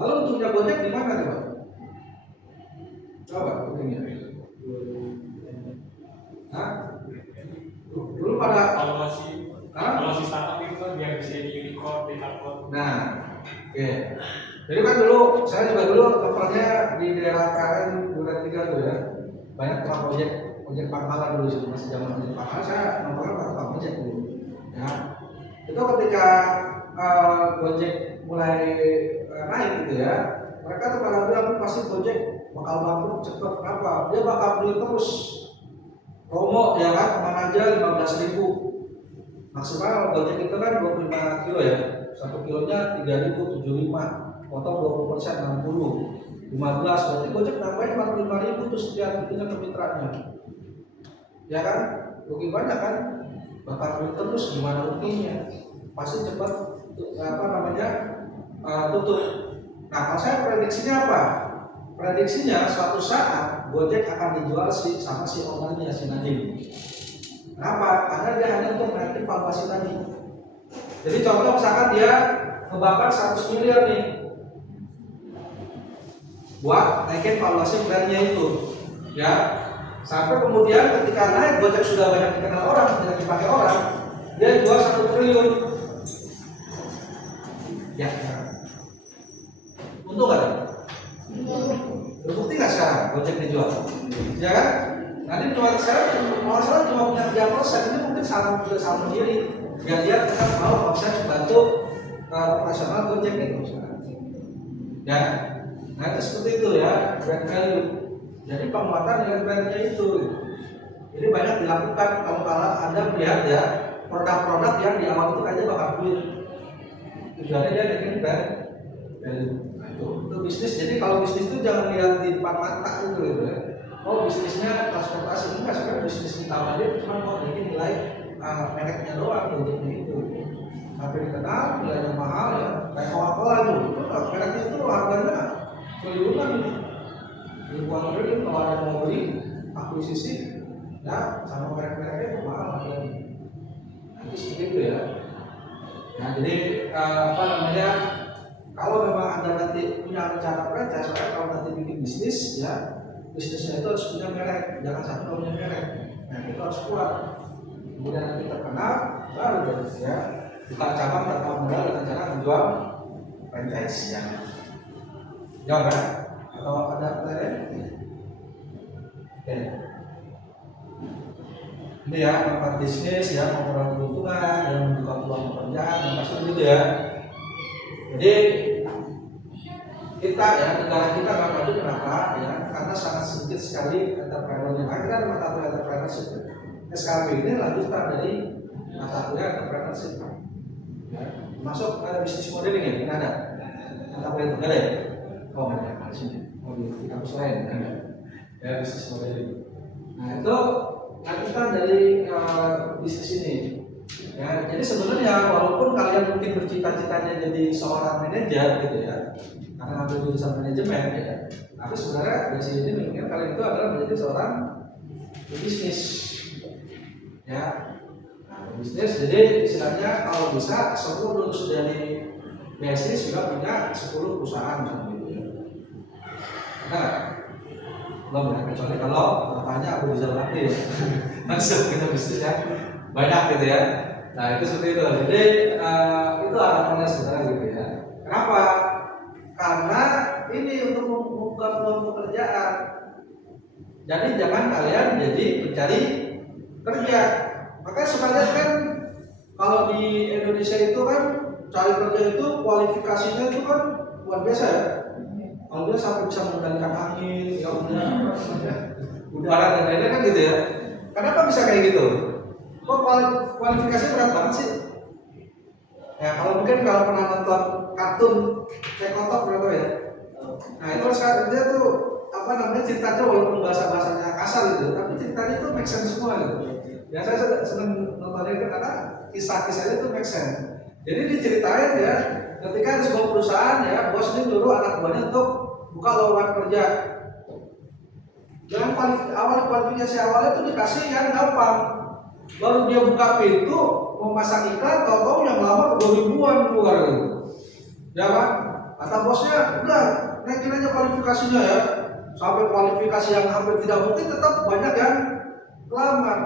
Lalu untuknya Gojek di mana nih Pak? Coba untuknya. Hah? Dulu pada kalau si startup itu kan biar bisa di unicorn, di upload. Nah, oke. Jadi kan dulu saya juga dulu tempatnya di daerah KN Duren 3 tuh ya. Banyak tukang ojek pangkalan dulu situ, masih zaman ojek pangkalan, saya nongkrong pakai tukang ojek dulu. Ya. Itu ketika Gojek mulai naik gitu ya, mereka tuh pada bilang pasti Gojek bakal bangkrut cepet. Kenapa? Dia bakal beli terus promo ya kan, kemana aja 15.000. Maksimal Gojek itu kan 25 kilo ya, 1 kilonya 3.075, potong 20%, 60, 15, berarti Gojek nambahin 45.000 tuh setiap itunya ke mitranya. Ya kan, rugi banyak kan, bakal beli terus, gimana ruginya? Pasti cepat apa namanya tutup. Nah kalau saya prediksinya apa? Prediksinya suatu saat Gojek akan dijual sama si ownernya, si Nadiem. Kenapa? Karena dia hanya untuk naikin valuasi tadi. Jadi contoh misalkan dia ngebakar 100 miliar nih buat naikin valuasi brandnya itu ya. Sampai kemudian ketika naik Gojek sudah banyak dikenal orang, banyak dipakai orang, dia jual 1 triliun. Ya, untung nggak? Terbukti nggak sekarang Gojek dijual? Ya kan? Nanti cuma sekarang kalau salah cuma punya 3%, ini mungkin salah sendiri. Ya dia tetap mau proses bantu operasional Gojek itu. Ya, nah itu seperti itu ya, brand value. Jadi penguatan nilai brandnya itu. Jadi banyak dilakukan kalau Anda melihat ya produk-produk yang di awal itu aja bakal duit. Tujuannya dia bikin brand value. Nah, itu bisnis. Jadi kalau bisnis itu jangan lihat di depan mata gitu ya. Oh bisnisnya transportasi, enggak, sebenarnya bisnis utama dia cuma mau bikin nilai mereknya doang, Gojeknya itu. Tapi dikenal, nilainya mahal ya. Kayak Coca-Cola itu mereknya itu harganya triliunan. Ribuan triliun kalau ada mau beli akuisisi ya sama merek-mereknya itu mahal harganya. Nah, itu seperti itu ya. Nah jadi kalau memang Anda nanti punya rencana franchise, kalau nanti bikin bisnis ya, bisnisnya itu harus punya merek, jangan satu punya merek. Nah itu harus kuat. Kemudian nanti terkenal, baru ya buka cabang tanpa modal dengan cara menjual franchise ya. Jawab kan? Atau ada pertanyaan? Oke. Ini ya manfaat bisnis ya, memperoleh keuntungan, yang membuka peluang pekerjaan, yang pasti gitu ya. Jadi kita ya negara kita nggak maju kenapa ya? Karena sangat sedikit sekali entrepreneurnya. Akhirnya ada mata kuliah entrepreneurship. SKB ini lanjutan dari mata kuliah entrepreneurship. Ya, masuk ada bisnis modeling ya? Nggak ada. Mata kuliah itu nggak ada ya? Oh nggak ada. Di sini. Oh di kampus lain nggak ada. Ya bisnis modeling. Nah itu lanjutan dari bisnis ini. Ya, jadi sebenarnya walaupun kalian mungkin bercita-citanya jadi seorang manajer gitu ya, karena ambil jurusan manajemen ya, tapi sebenarnya dari sini menginginkan kalian itu adalah menjadi seorang bisnis, ya, nah, bisnis. Jadi istilahnya kalau bisa sebelum lulus dari bisnis juga punya 10 perusahaan misalnya gitu ya. Nah, belum ya, kecuali kalau bapaknya Abu Rizal Bakri ya, masuk kita bisnis ya, banyak gitu ya. Nah itu seperti itu. Jadi itu harapannya sebenarnya gitu ya. Kenapa? Karena ini untuk membuka peluang pekerjaan. Jadi jangan kalian jadi pencari kerja. Makanya sekalian kan kalau di Indonesia itu kan cari kerja itu kualifikasinya itu kan luar biasa ya. Kalau dia sampai bisa mengendalikan angin, ya udara dan lain-lain kan gitu ya. Kenapa bisa kayak gitu? Kok kualifikasinya berat banget sih? Ya kalau mungkin kalau pernah nonton kartun Cekotok berapa ya? Nah itu sekarang dia tuh apa namanya ceritanya walaupun bahasanya kasar gitu, tapi ceritanya itu make sense semua gitu. Ya saya senang nontonnya itu karena kisah-kisahnya itu make sense. Jadi diceritain ya, ketika ada sebuah perusahaan ya, bos ini nyuruh anak buahnya untuk buka lowongan kerja. Dengan kualifikasi awalnya itu dikasih yang gampang. Baru dia buka pintu mau pasang iklan, tahu-tahu yang lama 2000-an keluar gitu. Ya kan? Kata bosnya, udah naikin aja kualifikasinya ya. Sampai kualifikasi yang hampir tidak mungkin tetap banyak yang lamar.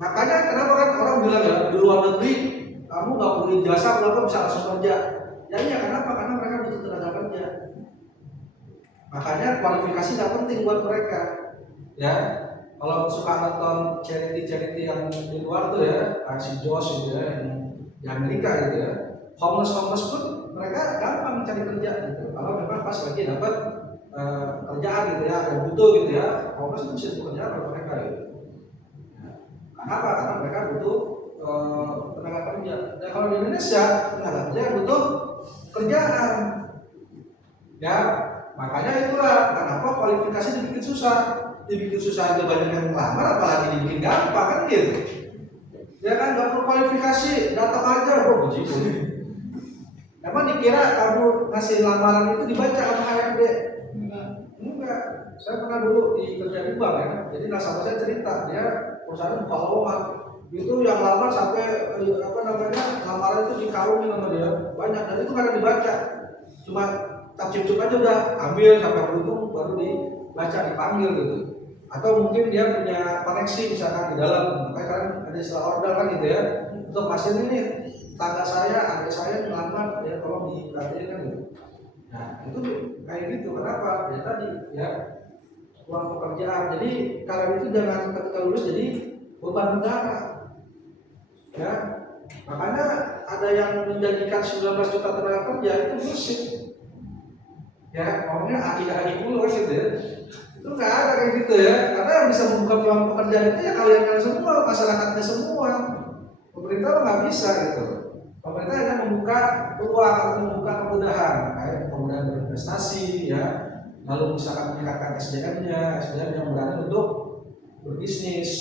Makanya kenapa kan orang bilang ya di luar negeri kamu nggak perlu ijazah berapa bisa langsung kerja. Ya iya kenapa? Karena mereka butuh tenaga kerja. Makanya kualifikasi nggak penting buat mereka. Ya. Kalau suka nonton charity yang di luar tuh ya, si Josh gitu ya, yang di Amerika gitu ya, homeless pun mereka gampang mencari kerja gitu. Kalau memang pas lagi dapat kerjaan gitu ya, ada butuh gitu ya, homeless itu bisa bekerja oleh mereka gitu. Nah, kenapa? Karena mereka butuh tenaga kerja. Dan kalau di Indonesia tenaga kerja butuh kerjaan, ya makanya itulah kenapa kualifikasi dibikin susah. Dibikin susah aja banyak yang melamar, apalagi dibikin gampang kan gitu. Ya kan nggak perlu kualifikasi, datang aja, puji. Emang dikira kamu ngasih lamaran itu dibaca sama HRD? Enggak. Saya pernah dulu di kerja di bank ya. Jadi nasabah saya cerita dia perusahaan buka lowongan itu yang lamar sampai lamaran itu dikarungin sama dia banyak dan itu nggak ada dibaca. Cuma tak cip aja udah ambil sampai beruntung baru dibaca dipanggil gitu. atau mungkin dia punya koneksi misalkan di dalam, makanya kan ada istilah ordal kan gitu ya, untuk pasien ini tangga saya, adik saya melamar, ya tolong diperhatiin kan gitu. Nah itu kayak gitu, kenapa? Ya tadi ya uang pekerjaan. Jadi kalian itu jangan ketika lulus jadi beban negara, ya. Makanya ada yang menjanjikan 19 juta tenaga kerja itu bullshit. Ya, ngomongnya aki-aki mulu gitu ya. Itu nggak ada kayak gitu ya. Karena yang bisa membuka peluang pekerjaan itu ya kalian semua, masyarakatnya semua. Pemerintah nggak bisa gitu. Pemerintah hanya membuka peluang atau membuka kemudahan, kayak kemudahan berinvestasi, ya. Lalu misalkan meningkatkan SDM-nya, SDM yang berani untuk berbisnis,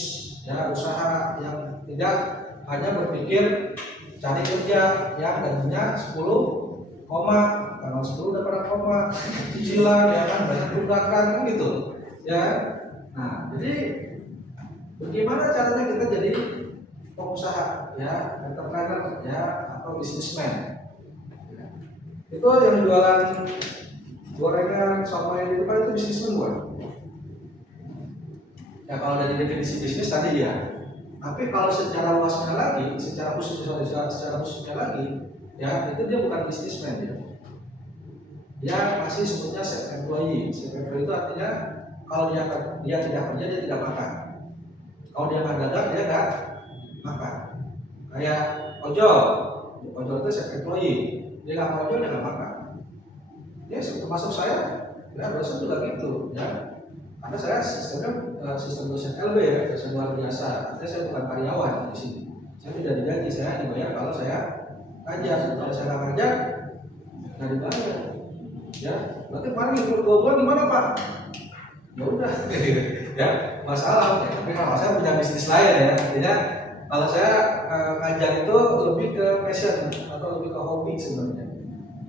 ya, usaha yang tidak hanya berpikir cari kerja yang gajinya 10 koma, tanggal 10 dapat koma, cicilan, ya kan, banyak tunggakan gitu, ya. Nah, jadi bagaimana caranya kita jadi pengusaha, ya, entrepreneur, ya, atau businessman? Ya. Itu yang jualan gorengan sama yang di depan itu businessman bukan? Ya kalau dari definisi bisnis tadi ya. Tapi kalau secara luasnya lagi, secara khususnya lagi, ya itu dia bukan businessman ya. Dia masih sebutnya self employee. Self employee itu artinya kalau dia tidak kerja dia tidak makan. Kalau dia nggak dagang dia nggak makan. Kayak ojol itu self employee. Dia nggak ojol dia nggak makan. Ya termasuk saya, ya dosen juga gitu, ya. Karena saya sistemnya sistem dosen LB ya, dosen luar biasa. Artinya saya bukan karyawan di sini. Saya tidak digaji, saya dibayar kalau saya ngajar. Kalau saya nggak ngajar, nggak dibayar. Ya, berarti kemarin libur 2 bulan gimana Pak? Ya udah, ya masalah. Tapi kalau saya punya bisnis lain ya, artinya kalau saya ngajar itu lebih ke passion atau lebih ke hobi sebenarnya.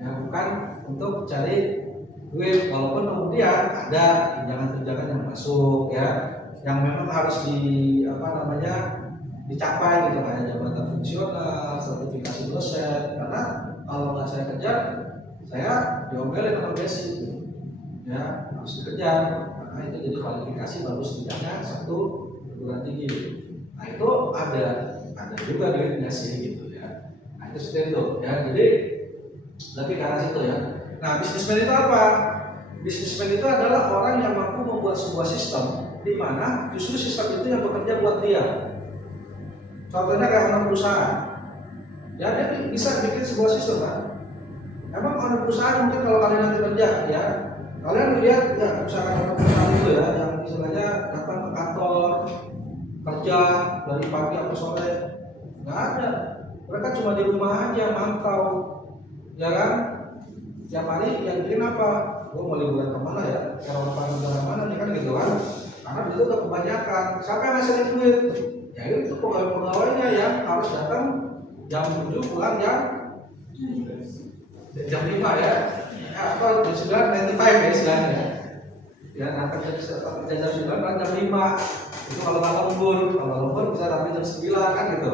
Ya bukan untuk cari duit, walaupun kemudian ada tunjangan-tunjangan yang masuk ya, yang memang harus dicapai gitu, kayak jabatan fungsional, sertifikasi dosen. Karena kalau nggak saya kejar, saya diomelin sama besi gitu. Ya harus dikejar, karena itu jadi kualifikasi bagus tidaknya 1 perguruan tinggi. Nah itu ada juga duitnya sih gitu ya. Nah itu seperti itu ya. Jadi lebih ke arah situ ya. Nah, bisnismen itu apa? Bisnismen itu adalah orang yang mampu membuat sebuah sistem di mana justru sistem itu yang bekerja buat dia. Contohnya kayak orang perusahaan. Ya, dia bisa bikin sebuah sistem kan. Emang orang perusahaan mungkin kalau kalian nanti kerja ya, kalian lihat ya orang perusahaan itu ya yang istilahnya datang ke kantor kerja dari pagi sampai sore, nggak ada. Mereka cuma di rumah aja mantau, ya kan? Tiap hari yang bikin apa? Gue mau liburan kemana ya? Eropa negara mana nih kan gitu kan? Karena itu udah kebanyakan. Siapa yang ngasih duit? Ya itu pegawai-pegawainya yang harus datang jam 7 pulang jam 5 ya. Atau jam 9 95 ya istilahnya. Ya nanti jam 9 pulang jam 5. Itu kalau nggak lembur bisa sampai jam 9 kan gitu.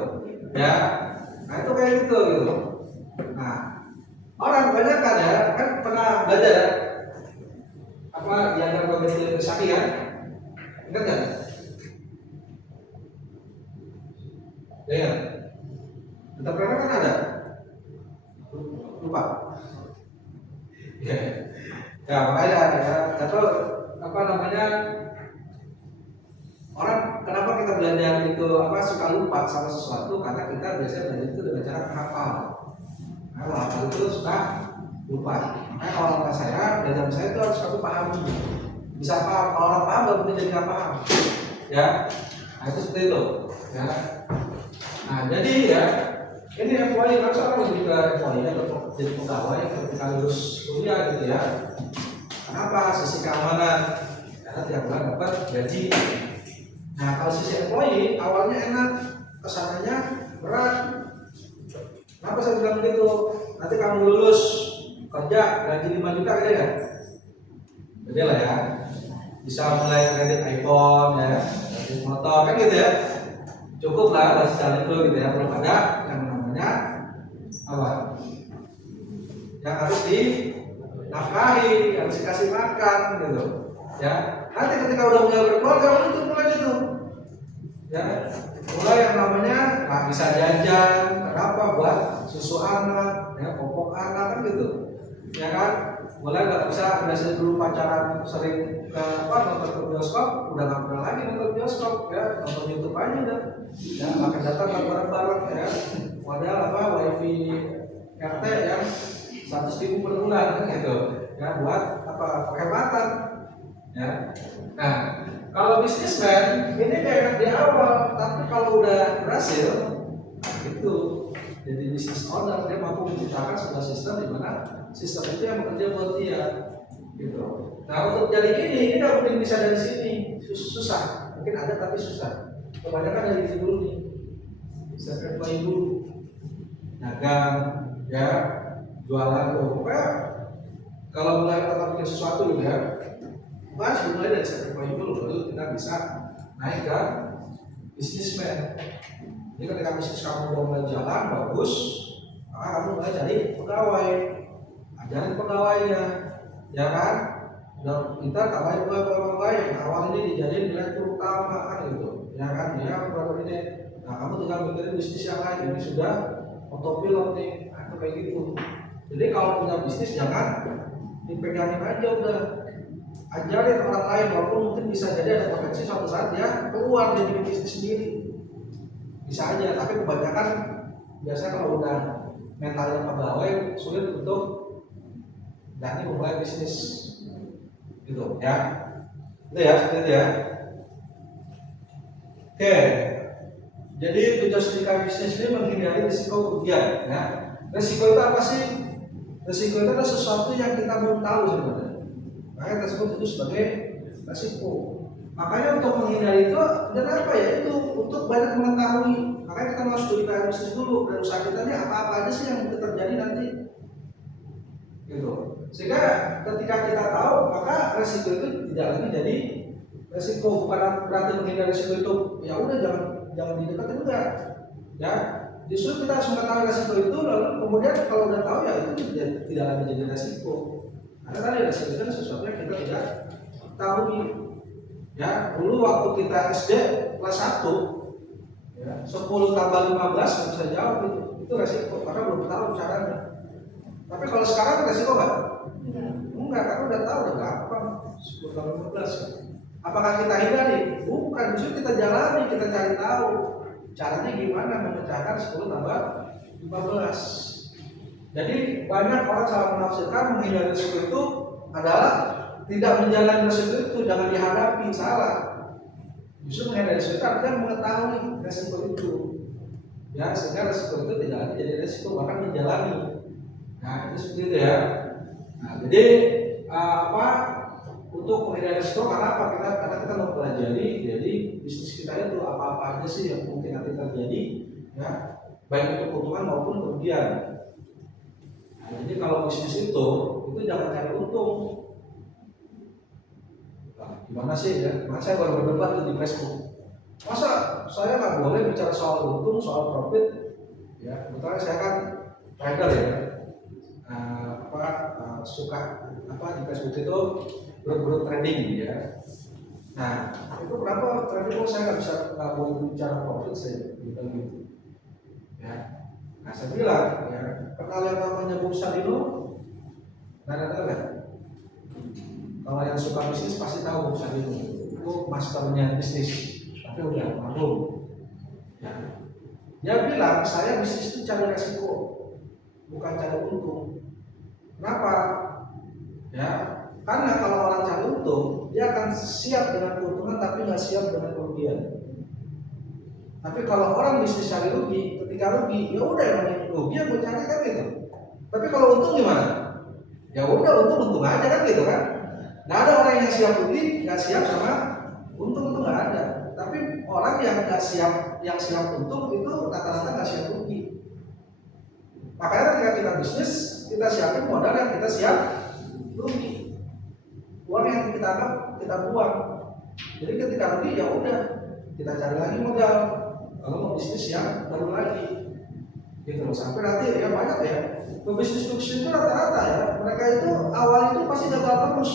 Ya. Nah itu kayak gitu. Nah orang banyak kan ya, kan pernah belajar ya, apa diajar progresi Sakti kan? Ingat kan? Ya, entrepreneur kan ada, lupa. Ya makanya ya, atau apa namanya, orang kenapa kita belajar itu suka lupa sama sesuatu, karena kita biasanya belajar itu dengan cara menghafal. Kalau hafal itu suka lupa. Makanya kalau orang saya, belajar saya itu harus aku pahami. Bisa paham, kalau orang paham baru jadi nggak paham. Ya, nah itu seperti itu. Ya. Nah jadi ya, ini employee harus orang jadi ke employee atau jadi pegawai ketika lulus kuliah gitu ya. Kenapa? Sisi keamanan. Karena tiap bulan dapat gaji. Nah kalau sisi employee awalnya enak, kesananya berat. Kenapa saya bilang begitu? Nanti kamu lulus kerja gaji 5 juta gitu ya? Gede lah ya. Bisa mulai kredit iPhone ya, kredit motor kan gitu ya. Cukup lah dari jalan itu gitu ya. Belum ada yang namanya apa? Yang harus dinafkahi, yang harus dikasih makan gitu. Ya. Nanti ketika udah mulai berkeluarga, itu mulai itu, ya, mulai yang namanya bisa jajan, kenapa buat susu anak, ya, popok anak kan gitu, ya kan? Mulai nggak bisa biasa dulu pacaran sering ke nonton ke bioskop, udah nggak pernah lagi nonton bioskop, ya, nonton YouTube aja udah, ya, makan datang bareng-bareng, ya, padahal wifi RT yang 100.000 per bulan gitu, ya, buat penghematan, ya. Nah, kalau bisnismen ini kayak di awal, tapi kalau udah berhasil, nah itu jadi bisnis owner, dia mampu menciptakan sebuah sistem di mana sistem itu yang bekerja buat dia, gitu. Nah, untuk jadi ini nggak mungkin bisa dari sini, susah. Mungkin ada tapi susah. Kebanyakan dari dulu nih, sacrifice dulu, dagang, ya, jualan tuh. Pokoknya kalau mulai kita bikin sesuatu gitu ya, bahas mulai dari sacrifice dulu, baru kita bisa naik ke bisnismen. Jadi ketika bisnis kamu udah mulai jalan bagus, maka kamu mulai cari pegawai, ajarin pegawainya, ya kan? Dan kita tambahin pegawai, awal ini dijadiin direktur utama kan gitu, ya kan? Ya berapa ini? Nah, kamu tinggal mikirin bisnis yang lain, ini sudah autopilot nih, atau kayak gitu. Jadi kalau punya bisnis jangan dipegangin aja udah, ajarin orang lain, walaupun mungkin bisa jadi ada potensi suatu saat dia keluar dari bisnis sendiri, bisa aja. Tapi kebanyakan biasanya kalau udah mentalnya pegawai sulit untuk berani memulai bisnis, gitu ya. Itu ya, seperti itu ya. Oke, jadi tujuan strategi bisnis ini menghindari risiko kerugian. Ya. Risiko itu apa sih? Risiko itu adalah sesuatu yang kita belum tahu sebenarnya. Makanya kita sebut itu sebagai risiko. Makanya untuk menghindari itu dan apa ya, itu untuk banyak mengetahui. Makanya kita harus studi bisnis dulu dan usaha kita ini apa-apa aja sih yang terjadi nanti, gitu. Sehingga ketika kita tahu, maka risiko itu tidak lagi jadi risiko. Bukan berarti menghindari risiko itu ya udah jangan didekatin, enggak, ya. Justru kita harus mengetahui risiko itu, lalu kemudian kalau udah tahu ya itu tidak lagi jadi risiko. Karena tadi risiko itu sesuatu yang kita tidak tahu. Ya, dulu waktu kita SD kelas 1, ya, 10 tambah 15 nggak bisa jawab itu resiko, karena belum tahu caranya. Tapi kalau sekarang resiko nggak? Enggak, karena udah tahu, udah gampang. 10 tambah 15. Apakah kita hindari? Bukan, justru kita jalani, kita cari tahu caranya gimana memecahkan 10 tambah 15. Jadi banyak orang salah menafsirkan menghindari resiko itu adalah tidak menjalani resiko itu, jangan dihadapi, salah. Justru menghindari resiko artinya mengetahui resiko itu, ya, sehingga resiko itu tidak lagi jadi resiko, bahkan menjalani. Nah, itu seperti itu ya. Nah, jadi untuk menghindari resiko karena kita mempelajari, jadi bisnis kita itu apa aja sih yang mungkin nanti terjadi, ya, baik untuk keuntungan maupun kerugian. Nah, jadi kalau bisnis itu jangan cari untung. Gimana sih ya? Masa saya baru berdebat di Facebook. Masa saya nggak boleh bicara soal untung, soal profit? Ya, kebetulan saya kan trader ya. Suka di Facebook itu grup trading ya. Nah, itu kenapa trading saya nggak boleh bicara profit saya gitu. Ya. Nah, saya bilang ya, kenal yang namanya Bung Sadino? Nggak ada. Kalau yang suka bisnis pasti tahu Bung Sadino itu masternya bisnis, tapi udah maklum. Ya. Dia bilang saya bisnis itu cari resiko, bukan cari untung. Kenapa? Ya, karena kalau orang cari untung, dia akan siap dengan keuntungan tapi nggak siap dengan kerugian. Tapi kalau orang bisnis cari rugi, ketika rugi, ya udah yang rugi yang gue cari kan gitu. Tapi kalau untung gimana? Ya udah untung aja kan gitu kan. Nggak ada orang yang siap rugi, nggak siap sama untung, itu nggak ada. Tapi orang yang nggak siap, yang siap untung itu rata-rata nggak siap rugi. Makanya ketika kita bisnis, kita siapin modal yang kita siap rugi. Uang yang kita anggap kita buang. Jadi ketika rugi ya udah kita cari lagi modal. Kalau mau bisnis yang baru lagi, gitu loh. Sampai nanti ya banyak ya. Pebisnis itu rata-rata ya, mereka itu awal itu pasti gagal terus.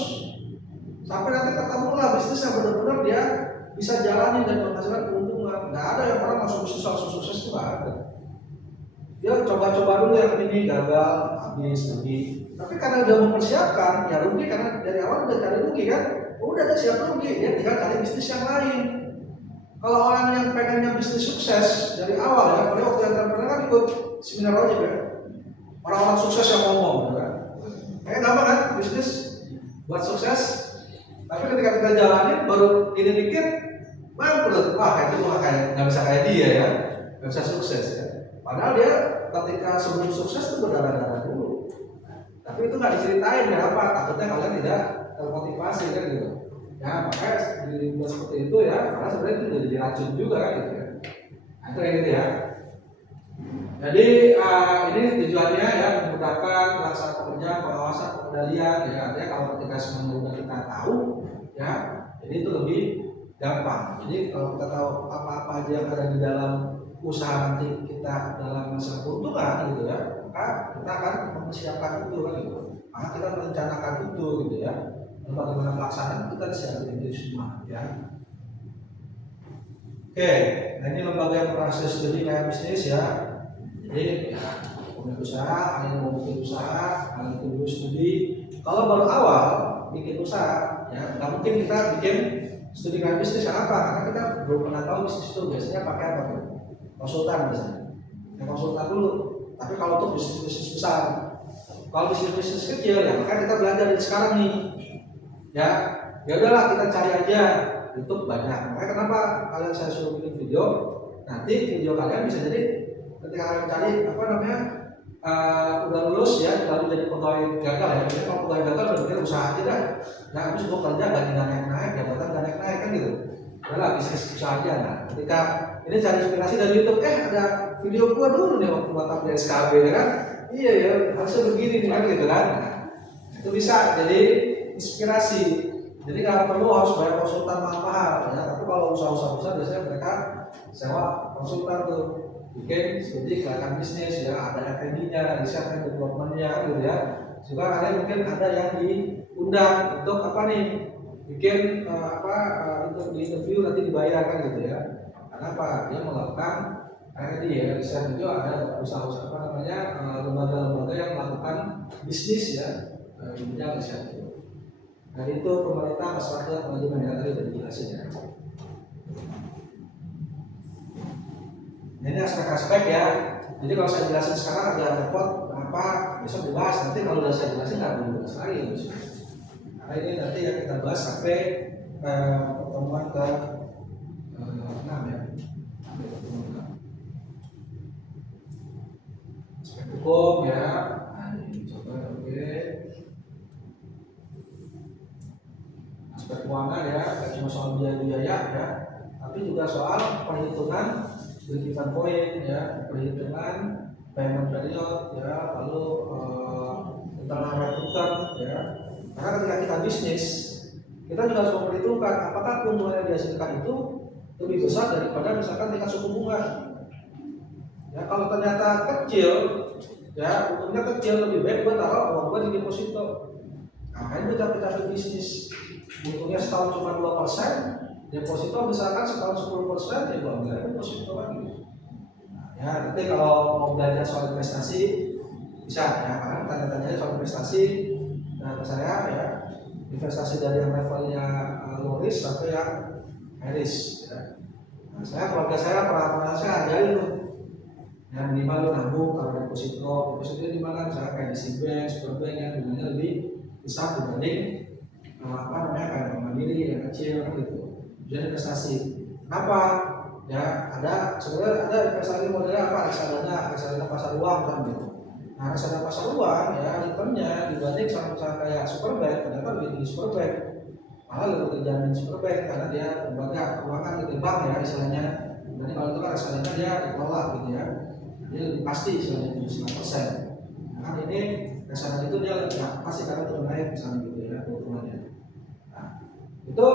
sampai nanti ketemu lah bisnis yang benar-benar dia bisa jalani dan menghasilkan keuntungan. Nggak ada yang orang langsung langsung sukses itu nggak ada. Dia coba-coba dulu yang ini gagal, habis rugi. Tapi karena udah mempersiapkan, ya rugi karena dari awal udah cari rugi kan. Udah ada siap rugi, dia tinggal cari bisnis yang lain. Kalau orang yang pengennya bisnis sukses dari awal ya, pada waktu entrepreneur kan ikut seminar wajib ya. Orang-orang sukses yang ngomong, gitu kan. Kayak gampang kan bisnis buat sukses. Tapi ketika kita jalanin baru ini dikit, bangkrut. Wah itu mah kayak nggak bisa kayak dia ya, nggak bisa sukses ya. Padahal dia ketika sebelum sukses itu berdarah-darah dulu. Tapi itu nggak diceritain ya apa? Takutnya kalian tidak termotivasi kan gitu. Ya makanya dibuat seperti itu ya, karena sebenarnya itu udah jadi racun juga kan gitu ya. Nah, itu kayak gitu ya. Jadi ini tujuannya ya memudahkan pelaksanaan pekerjaan, pengawasan, pengendalian ya. Artinya kalau ketika semuanya udah kita tahu ya, jadi itu lebih gampang. Jadi kalau kita tahu apa-apa aja yang ada di dalam usaha nanti kita dalam masa keuntungan gitu ya, maka kita akan mempersiapkan itu kan gitu. Maka kita merencanakan itu gitu ya. Dan bagaimana pelaksanaan kita siapin itu semua ya. Oke, nah ini lembaga yang proses studi kayak bisnis ya. Jadi ya, punya usaha, ada yang mau bikin usaha, ada yang dulu studi. Kalau baru awal bikin usaha, ya nggak mungkin kita bikin studi kayak bisnis apa? Karena kita belum pernah tahu bisnis itu biasanya pakai apa? Konsultan biasanya. Ya konsultan dulu. Tapi kalau untuk bisnis besar, kalau bisnis kecil ya maka kita belajar dari sekarang nih. Ya udahlah kita cari aja. YouTube banyak. Makanya kenapa kalian saya suruh bikin video? Nanti video kalian bisa jadi ketika kalian cari apa namanya udah lulus ya lalu jadi pegawai gagal ya. Jadi kalau pegawai gagal berarti usaha aja dah. Nah habis gue kerja gaji nggak naik-naik, jabatan nggak naik-naik kan gitu. Udahlah bisnis usaha aja. Nah ketika ini cari inspirasi dari YouTube, ada video gua dulu nih waktu mata di SKB ya kan. Iya ya harusnya begini nih kan gitu kan. Nah, itu bisa jadi inspirasi. Jadi nggak perlu harus bayar konsultan mahal ya. Tapi kalau usaha-usaha besar biasanya mereka sewa konsultan tuh bikin studi gerakan bisnis ya, ada F&D-nya, research and development-nya gitu ya. Juga kalian mungkin ada yang diundang untuk apa nih bikin untuk di interview nanti dibayar kan gitu ya. Karena apa? Dia melakukan R&D ya, research itu ada usaha-usaha apa namanya lembaga-lembaga yang melakukan bisnis ya di bidang research itu. Nah itu pemerintah, masyarakat, manajemen yang tadi sudah dijelasin ya. Nah, ini aspek-aspek ya. Jadi kalau saya jelasin sekarang agak repot, kenapa besok dibahas. Nanti kalau sudah saya jelasin nggak perlu dibahas lagi. Karena ini nanti yang kita bahas sampai pertemuan ke 6 ya. Aspek hukum ya. Nah ini coba oke. Aspek keuangan ya, tidak cuma soal biaya ya, tapi juga soal perhitungan break-even point ya, perhitungan payment period ya, lalu internal rate return ya. Karena ketika kita bisnis, kita juga harus memperhitungkan apakah keuntungan yang dihasilkan itu lebih besar daripada misalkan tingkat suku bunga. Ya kalau ternyata kecil, ya untungnya kecil, lebih baik gue taruh uang gue di deposito. Nah itu capek-capek bisnis. Untungnya setahun cuma 2%, deposito misalkan setahun 10%, ya gue ambil deposito lagi. Nah, ya nanti kalau mau belajar soal investasi bisa ya, karena tanya-tanya soal investasi dan saya ya investasi dari yang levelnya low risk sampai yang high risk. Ya. Nah, keluarga saya pernah saya ajarin tuh, ya minimal lo nabung kalau deposito di mana misalnya kayak di Citibank, Superbank yang bunganya lebih besar dibanding apa namanya kayak mandiri yang kecil kan gitu. Jadi investasi. Kenapa? Ya sebenarnya ada investasi modelnya apa? Reksadana pasar uang kan gitu. Nah reksadana pasar uang ya returnnya dibanding sama kayak Superbank ternyata lebih tinggi Superbank. Malah lebih terjamin Superbank karena dia lembaga keuangan gitu bank ya istilahnya. Jadi kalau itu kan reksadana dia dikelola gitu ya. Dia lebih pasti istilahnya 79%. Nah ini reksadana itu dia lebih pasti karena turun naik misalnya gitu ya keuntungannya. Itu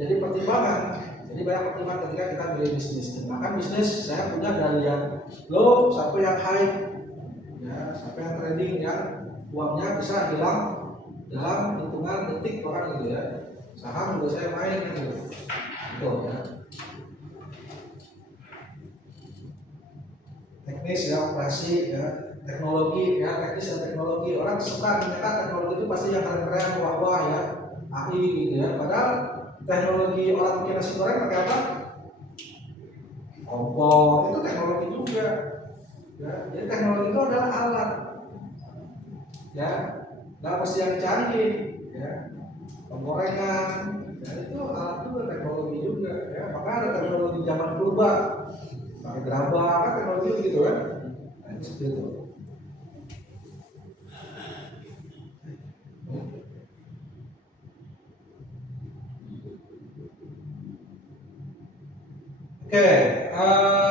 jadi pertimbangan. Jadi banyak pertimbangan ketika kita beli bisnis. Bahkan bisnis saya punya dari yang low sampai yang high, ya sampai yang trading yang uangnya bisa hilang dalam hitungan detik orang gitu ya. Saham juga saya main gitu. Itu ya. Teknis ya, operasi ya, teknologi ya, teknis dan teknologi. Orang suka menyekat teknologi itu pasti yang keren-keren, wah-wah ya, AI gitu ya. Padahal teknologi orang bikin nasi goreng pakai apa? Kompor, itu teknologi juga. Ya, jadi teknologi itu adalah alat. Ya, nggak mesti yang canggih. Ya, penggorengan, ya itu alat juga, teknologi juga. Ya, maka ada teknologi zaman purba, pakai gerabah, kan teknologi gitu kan. Nah, itu seperti itu. Oke,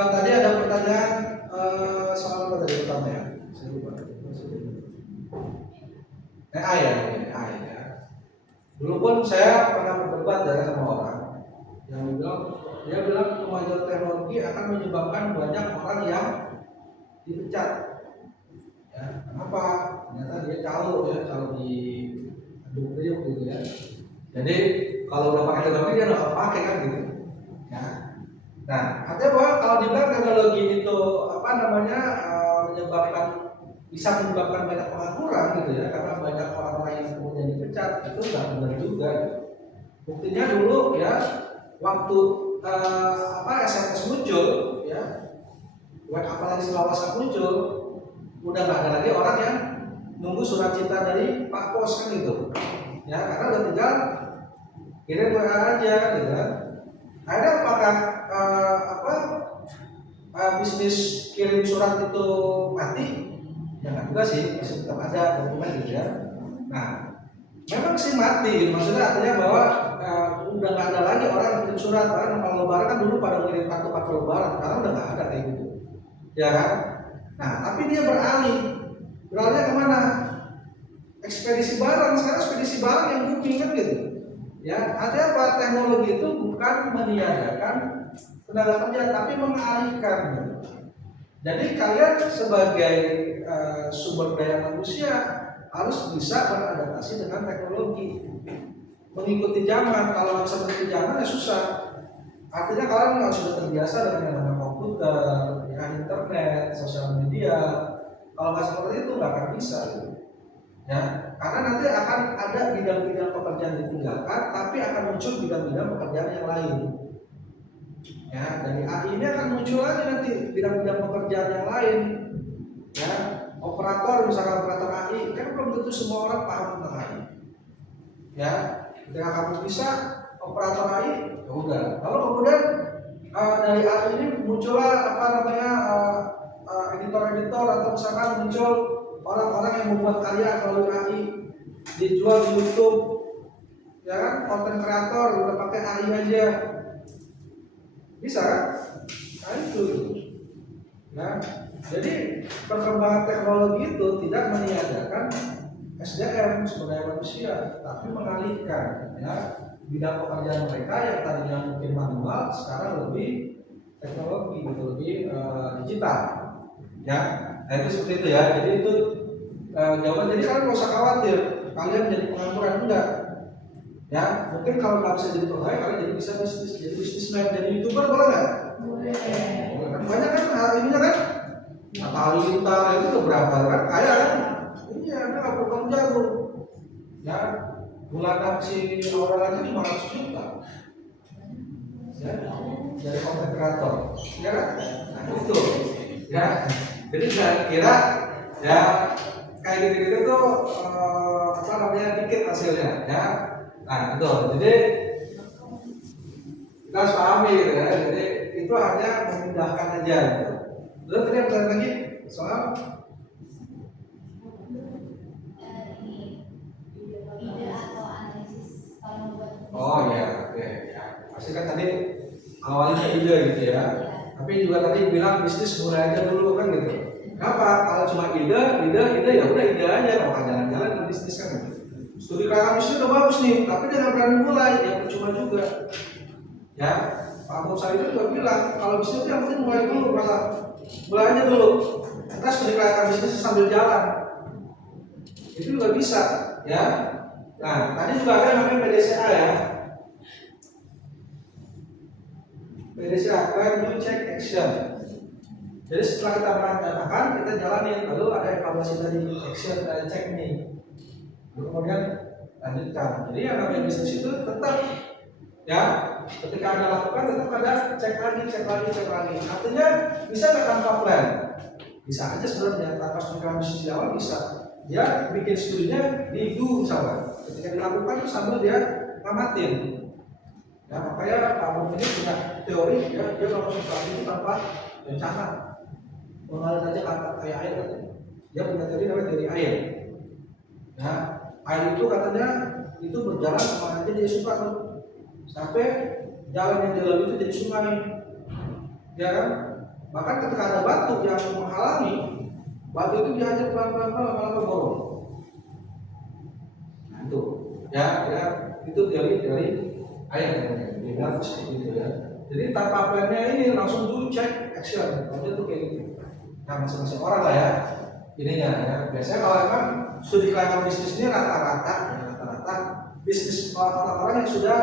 tadi ada pertanyaan soal apa tadi pertama ya? Saya lupa. AI ya, AI ya. Dulu pun saya pernah berdebat ya sama orang yang dia bilang kemajuan teknologi akan menyebabkan banyak orang yang dipecat. Ya, kenapa? Ternyata dia calo ya, calo di Adobe gitu ya. Jadi kalau udah pakai teknologi dia nggak pakai kan gitu. Ya. Nah, artinya bahwa kalau dibilang teknologi itu bisa menyebabkan banyak pengangguran gitu ya, karena banyak orang-orang yang kemudian dipecat, itu nggak benar juga. Gitu. Buktinya dulu ya, waktu SMS muncul ya, apalagi setelah WhatsApp muncul, udah nggak ada lagi orang yang nunggu surat cinta dari Pak Pos kan gitu. Ya, karena udah tinggal kirim WA aja gitu kan. Ada apakah bisnis kirim surat itu mati? Ya nggak juga sih, masih tetap ada dokumen gitu ya. Nah, memang sih mati gitu. Maksudnya artinya bahwa udah nggak ada lagi orang yang kirim surat. Karena kalau lebaran kan dulu pada ngirim kartu lebaran, sekarang udah nggak ada kayak gitu. Ya kan? Nah, tapi dia beralihnya kemana? Ekspedisi barang. Sekarang ekspedisi barang yang booming kan gitu. Ya, artinya apa? Teknologi itu bukan meniadakan tenaga kerja, tapi mengalihkan. Jadi kalian sebagai sumber daya manusia harus bisa beradaptasi dengan teknologi, mengikuti zaman. Kalau nggak bisa mengikuti zaman ya susah. Artinya kalian nggak sudah terbiasa dengan yang namanya komputer, ya, internet, sosial media. Kalau nggak seperti itu nggak akan bisa. Gitu. Ya, karena nanti akan ada bidang-bidang pekerjaan ditinggalkan, tapi akan muncul bidang-bidang pekerjaan yang lain. Ya, dari AI ini akan muncul lagi nanti bidang-bidang pekerjaan yang lain. Ya, operator misalkan operator AI kan belum tentu semua orang paham tentang AI. Ya, ketika kamu bisa operator AI, ya udah. Lalu kemudian dari AI ini muncullah editor-editor atau misalkan muncul orang-orang yang membuat karya melalui AI, dijual di YouTube. Ya kan, konten kreator udah pakai AI aja. Bisa kan? Nah itu. Nah, jadi perkembangan teknologi itu tidak meniadakan SDM sumber daya manusia, tapi mengalihkan ya bidang pekerjaan mereka yang tadinya mungkin manual sekarang lebih teknologi gitu, lebih digital. Ya, nah itu seperti itu ya. Jadi itu jawaban. Jadi kalian nggak usah khawatir kalian jadi pengangguran, enggak. Ya, mungkin kalau nggak bisa jadi pegawai, kalian jadi bisa jadi bisnismen, jadi YouTuber boleh nggak? Boleh. Banyak kan hari ini kan? Halilintar itu udah berapa kan? Kaya kan? Iya, dia nggak perlu kerja tuh. Ya, bulanan si orang aja 500 juta. Ya, dari konten kreator, ya kan? Nah itu, ya. Jadi jangan kira ya kayak gitu-gitu tuh dikit hasilnya, ya. Nah itu, jadi kita harus pahami gitu ya. Jadi itu hanya memudahkan aja gitu. Lalu tadi apa lagi soal ide atau analisis kalau membuat. oh ya, oke ya. Pasti kan tadi awalnya ide gitu ya. Tapi juga tadi bilang bisnis mulai aja dulu kan gitu. Kenapa? Kalau cuma ide ya udah ide aja, kalau kan jalan-jalan ke bisnis kan gitu. Studi kelautan bisnis udah bagus nih, tapi dia nggak berani mulai, ya percuma juga. Ya, Pak Musa itu juga bilang kalau bisnis itu yang penting mulai dulu, mulai aja dulu. Kita studi kelautan bisnis sambil jalan, itu juga bisa, ya. Nah, tadi juga ada namanya PDCA ya. PDCA, Plan Do Check Action. Jadi setelah kita merencanakan, kita jalanin, lalu ada evaluasi dari action dan check nih. Lalu kemudian lanjutkan. Jadi yang namanya bisnis itu tetap ya, ketika Anda lakukan tetap ada cek lagi. Artinya bisa nggak tanpa plan? Bisa aja sebenarnya, tanpa struktur bisnis di awal bisa. Dia bikin studinya di do misalnya. Ketika dilakukan sambil dia ngamatin. Ya, makanya Pak Bung ini punya teori ya, dia melakukan sesuatu itu tanpa rencana. Mengalir aja kata kayak air katanya. Dia punya teori namanya teori air. Ya, air itu katanya itu berjalan kemana aja dia suka tuh. Sampai jalan yang dilalui itu jadi sungai. Ya kan? Bahkan ketika ada batu yang menghalangi, batu itu diajak pelan-pelan lama-lama bolong. Nah itu, ya itu teori air namanya. Dia seperti itu ya. Jadi tanpa plannya ini langsung dulu check action. Kalau itu kayak gitu. Nah masing-masing orang lah ya ininya ya. Biasanya kalau memang studi kelayakan bisnis ini rata-rata bisnis orang-orang yang sudah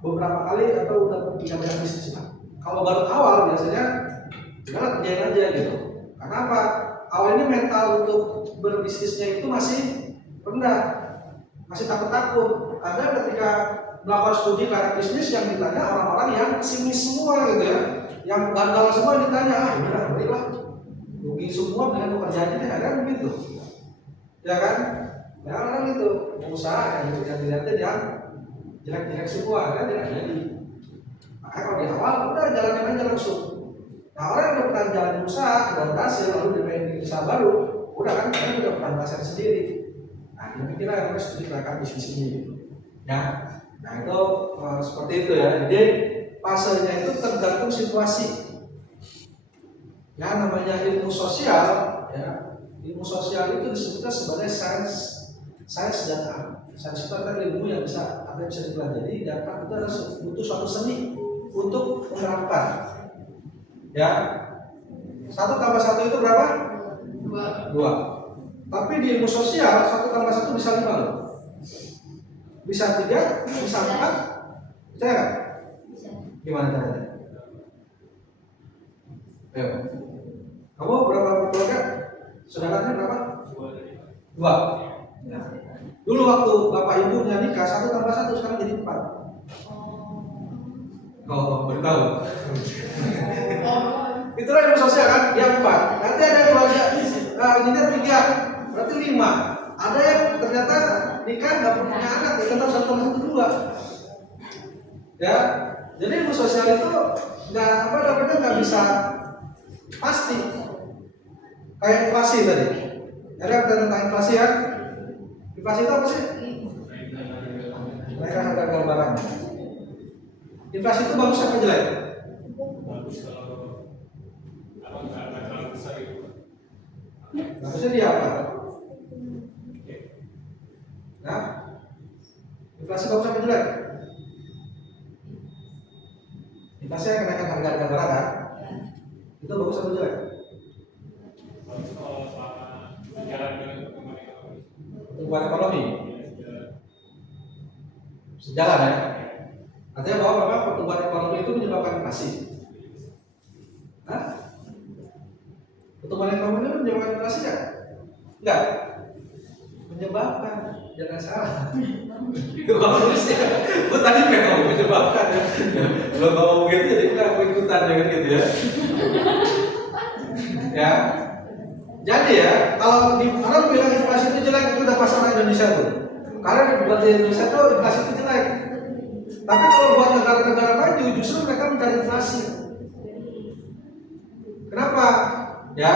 beberapa kali atau udah punya banyak bisnis lah. Kalau baru awal biasanya jangan kerjain aja gitu. Karena apa? Awalnya mental untuk berbisnisnya itu masih rendah, masih takut-takut. Karena ketika melakukan studi kelayakan bisnis yang ditanya orang-orang yang pesimis semua gitu ya, yang gagal semua ditanya, udah berilah rugi semua dengan pekerjaan ini kan begitu, ya kan? Ya orang itu pengusaha yang dilihatnya yang jelek-jelek semua kan tidak jadi. Makanya kalau di awal udah jalanin aja langsung. Nah orang yang udah pernah jalan usaha udah berhasil lalu dia pengen usaha baru, udah kan karena udah pernah merasakan sendiri. Nah dia pikirlah yang harus dikelayakan bisnis ini, ya. Nah itu seperti itu ya. Jadi fasenya itu tergantung situasi. Ya namanya ilmu sosial, ya ilmu sosial itu disebutkan sebagai sains dan art. Sains itu adalah ilmu yang bisa dipelajari dan art itu adalah butuh suatu seni untuk menerapkan. Ya, 1 tambah 1 itu berapa? 2. Tapi di ilmu sosial 1 tambah 1 bisa 5 loh. Bisa 3, bisa 4. Percaya nggak? Gimana caranya? Ayo. Kamu berapa keluarga? Saudaranya berapa? 2. Ya. Dulu waktu bapak ibunya nikah 1 tambah 1 sekarang jadi 4. Oh, baru tahu. Itulah ilmu sosial kan? Dia 4. Nanti ada keluarga ini 3, berarti 5. Ada yang ternyata nikah nggak punya anak, ya tetap 1 tambah 1 2. Ya, jadi ilmu sosial itu nggak bisa pasti. Kayak inflasi tadi. Ada tentang inflasi ya? Inflasi itu apa sih? Kenaikan harga barang. Inflasi itu bagus apa jelek? Bagus kalau nggak terlalu besar itu. Bagusnya dia apa? Nah, inflasi bagus apa jelek? Inflasi yang kenaikan harga barang kan? Itu bagus apa jelek? Bagus kalau selama berjalan dengan pertumbuhan ekonomi. Pertumbuhan ekonomi sejalan ya. Artinya bahwa memang pertumbuhan ekonomi itu menyebabkan inflasi. Hah? Pertumbuhan ekonomi itu menyebabkan inflasi nggak? Enggak. Menyebabkan, jangan salah. Itu kalau nulisnya, gue tadi pengen menyebabkan ya. Kalau ngomong gitu jadi nggak mau ikutan ya kan gitu ya. Ya. Jadi ya, kalau di orang bilang inflasi itu jelek, itu udah pasar Indonesia tuh. Karena buat di Indonesia tuh inflasi itu jelek. Tapi kalau buat negara-negara maju justru mereka mencari inflasi. Kenapa? Ya,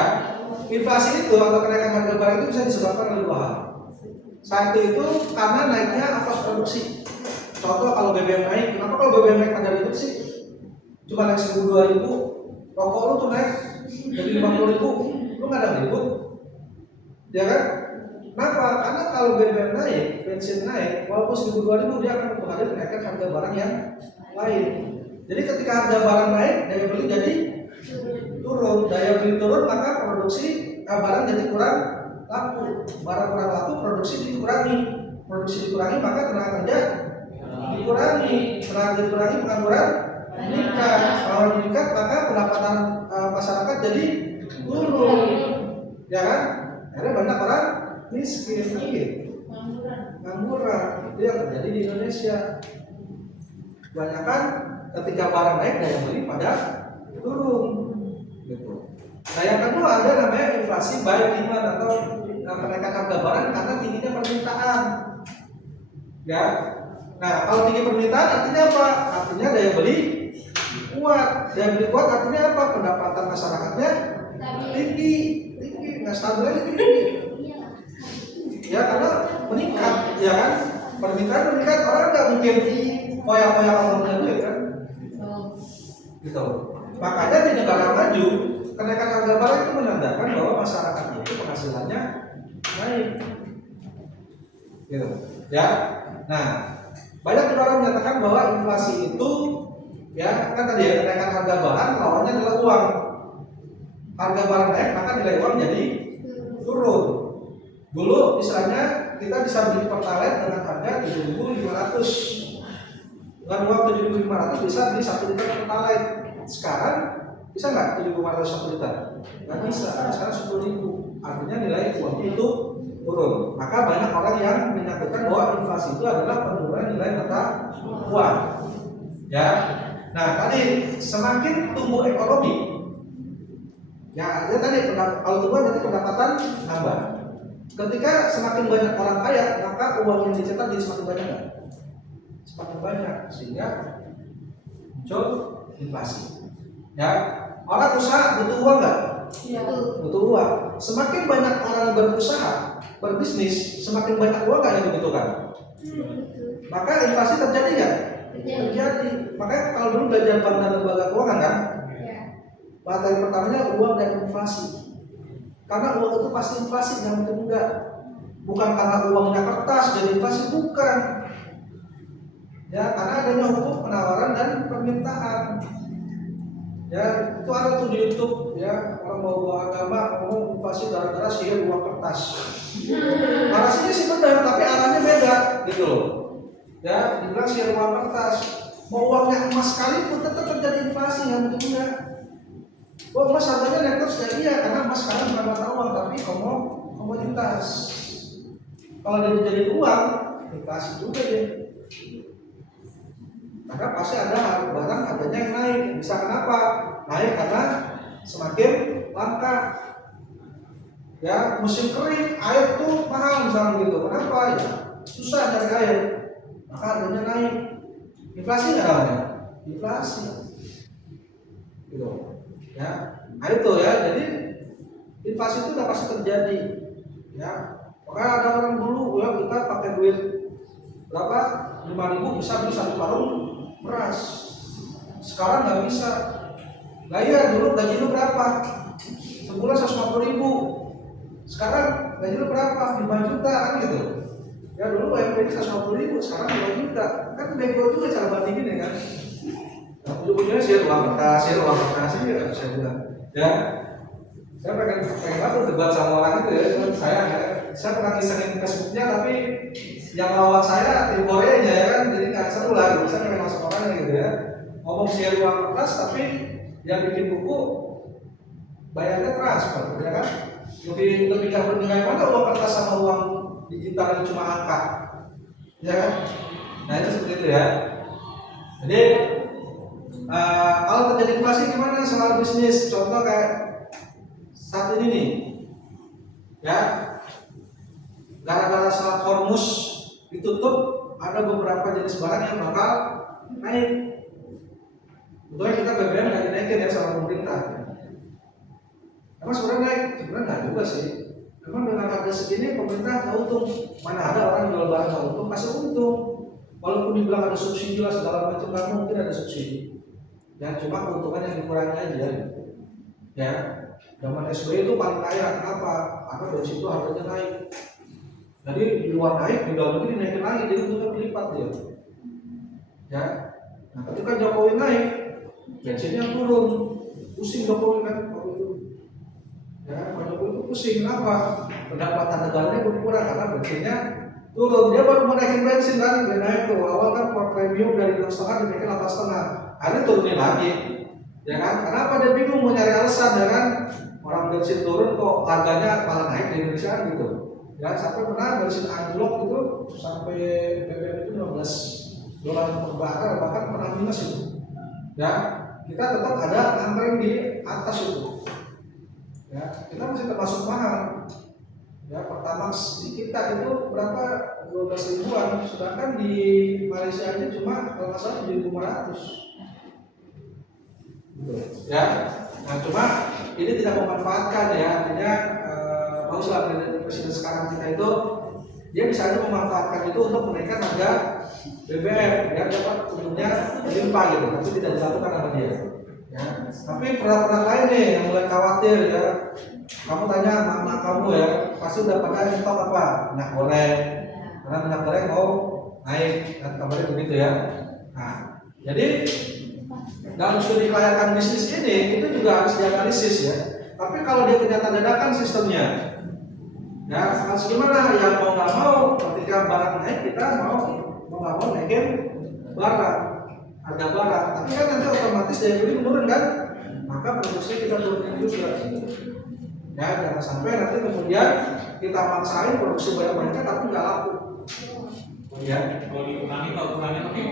inflasi itu atau kenaikan harga barang itu bisa disebabkan oleh 2 hal. Satu itu karena naiknya ongkos produksi. Contoh kalau BBM naik, kenapa kalau BBM naik ada ribut sih? Cuma naik 1.000 2.000, rokok lu tuh naik jadi 50.000. Lu nggak ada ribut, ya kan? Kenapa? Karena kalau BBM naik, bensin naik, walaupun 1.000 2.000 dia akan mempengaruhi kenaikan harga barang yang lain. Jadi ketika harga barang naik, daya beli jadi turun. Daya beli turun, maka produksi barang jadi kurang laku. Barang kurang laku, produksi dikurangi. produksi dikurangi, maka tenaga kerja dikurangi, pengangguran meningkat. Kalau meningkat, maka pendapatan masyarakat jadi turun, ya kan? Akhirnya banyak orang miskin, gitu. Ngangguran. Itu yang terjadi di Indonesia. Kebanyakan ketika barang naik, daya beli pada turun, gitu. Nah, yang kedua ada namanya inflasi by demand atau kenaikan harga barang karena tingginya permintaan. Ya. Nah, kalau tinggi permintaan artinya apa? Artinya daya beli kuat. Daya beli kuat artinya apa? Pendapatan masyarakatnya tinggi, nggak stabil lagi tinggi. Ya, karena meningkat, ya kan? Permintaan meningkat, orang nggak mungkin foya-foya kalau punya duit kan? Gitu. Makanya di negara maju kenaikan harga barang itu menandakan bahwa masyarakat itu penghasilannya naik, gitu. Ya. Nah, banyak juga orang menyatakan bahwa inflasi itu, ya kan tadi ya, kenaikan harga barang lawannya adalah uang. Harga barang naik maka nilai uang jadi turun. Dulu misalnya kita bisa beli pertalite dengan harga 7.500. Dengan uang 7.500 bisa beli 1 liter pertalite. Sekarang bisa nggak 7.500 1 liter? Nggak bisa. Sekarang 10.000. Artinya nilai uangnya itu turun. Maka banyak orang yang menyatakan bahwa inflasi itu adalah penurunan nilai mata uang. Ya. Nah, tadi semakin tumbuh ekonomi, ya tadi kalau tumbuh berarti pendapatan nambah. Ketika semakin banyak orang kaya, maka uang yang dicetak jadi semakin banyak nggak? Semakin banyak, sehingga muncul inflasi. Ya, orang usaha butuh uang nggak? Iya. Butuh uang. Semakin banyak orang berusaha, berbisnis, semakin banyak uang nggak yang dibutuhkan. Maka inflasi terjadi nggak? Terjadi. Makanya kalau dulu belajar bank dan lembaga keuangan kan, materi pertamanya uang dan inflasi. Karena uang itu pasti inflasi, yang mungkin enggak. Bukan karena uangnya kertas jadi inflasi, bukan. Ya, karena adanya hukum penawaran dan permintaan. Ya, itu ada tuh di YouTube, ya, orang mau bawa agama ngomong inflasi gara-gara sihir uang kertas. Narasinya sih benar, tapi arahnya beda, gitu loh. Ya, dibilang sihir uang kertas. Mau uangnya emas sekalipun tetap terjadi inflasi, yang mungkin enggak. Oh, emas harganya naik terus, ya iya, karena emas sekarang bukan mata uang tapi komoditas. Kalau dia jadi uang, inflasi juga dia. Karena pasti ada barang harganya yang naik. Bisa kenapa? Naik karena semakin langka. Ya, musim kering, air tuh mahal misalnya gitu. Kenapa? Ya, susah cari air, maka harganya naik. Inflasi nggak namanya? Inflasi. Gitu. Ya, nah itu ya, jadi inflasi itu udah pasti terjadi. Ya, makanya ada orang dulu ya kita pakai duit berapa? 5.000 bisa beli 1 karung beras. Sekarang nggak bisa. Nah iya, dulu gaji lu berapa? Sebulan 150.000. Sekarang gaji lu berapa? 5 juta kan gitu. Ya dulu UMP 150.000, sekarang 5 juta. Kan bego juga cara bandingin ya kan. Nah, ujung-ujungnya sih uang kertas ya saya bilang. Ya, saya pengen banget debat sama orang itu ya. Cuman saya pernah kisahin Facebooknya, tapi yang lawan saya tim Korea ya kan, jadi nggak seru lah. Gitu. Saya pengen masuk orangnya gitu ya. Ngomong sih uang kertas, tapi yang bikin buku bayarnya transfer, ya kan? Lebih nggak bernilai mana uang kertas sama uang digital yang cuma angka, ya kan? Nah itu seperti itu ya. Jadi kalau terjadi inflasi gimana soal bisnis? Contoh kayak saat ini nih, ya, gara-gara Selat Hormuz ditutup, ada beberapa jenis barang yang bakal naik. Betulnya kita BBM nggak dinaikin ya sama pemerintah. Emang sebenarnya naik? Sebenarnya nggak juga sih. Memang dengan harga segini pemerintah nggak untung. Mana ada orang jual barang nggak untung, pasti untung. Walaupun dibilang ada subsidi lah segala macam, nggak mungkin ada subsidi. Ya cuma keuntungan yang dikurangi aja. Ya, zaman SBY itu paling kaya. Kenapa? Karena dari situ harganya naik. Jadi di luar naik, di dalam negeri dinaikin lagi, jadi untungnya berlipat dia. Ya, nah ketika Jokowi naik, bensinnya turun, pusing Jokowi kan waktu itu. Ya, Pak Jokowi itu pusing. Kenapa? Pendapatan negaranya berkurang karena bensinnya turun, dia baru mau naikin bensin kan, dia naik tuh, awal kan premium dari 6,5 dinaikin 8,5, akhirnya turunin lagi, ya kan? Kenapa dia bingung mau nyari alasan, ya kan? Orang bensin turun kok harganya malah naik di Indonesia kan gitu, ya sampai pernah bensin anjlok itu sampai BBM itu $15 per barel, bahkan pernah minus itu, ya kita tetap ada anggaran di atas itu, ya kita masih termasuk mahal. Ya, Pertamax di kita itu berapa 12 ribuan, sedangkan di Malaysia aja cuma kalau nggak salah 7.500. Gitu. Ya, nah cuma ini tidak memanfaatkan ya, artinya baguslah presiden sekarang kita itu dia bisa aja memanfaatkan itu untuk menaikkan harga BBM biar dapat ujungnya berlimpah gitu, tapi tidak dilakukan sama dia. Ya, tapi pernah lain nih yang mulai khawatir ya. Kamu tanya mama kamu ya, pasti udah pakai stok apa? Minyak goreng, karena minyak goreng mau naik, kan kabarnya begitu ya. Nah, jadi dalam studi kelayakan bisnis ini itu juga harus dianalisis ya. Tapi kalau dia ternyata dadakan sistemnya, ya harus gimana? Ya mau nggak mau, ketika barang naik kita mau nggak mau naikin barang, harga barang. Tapi kan nanti otomatis daya beli menurun kan? Maka produksi kita turunin juga. Ya, jangan sampai nanti kemudian kita maksain produksi banyak-banyak tapi nggak laku. Ya, Kalau dikurangi pakai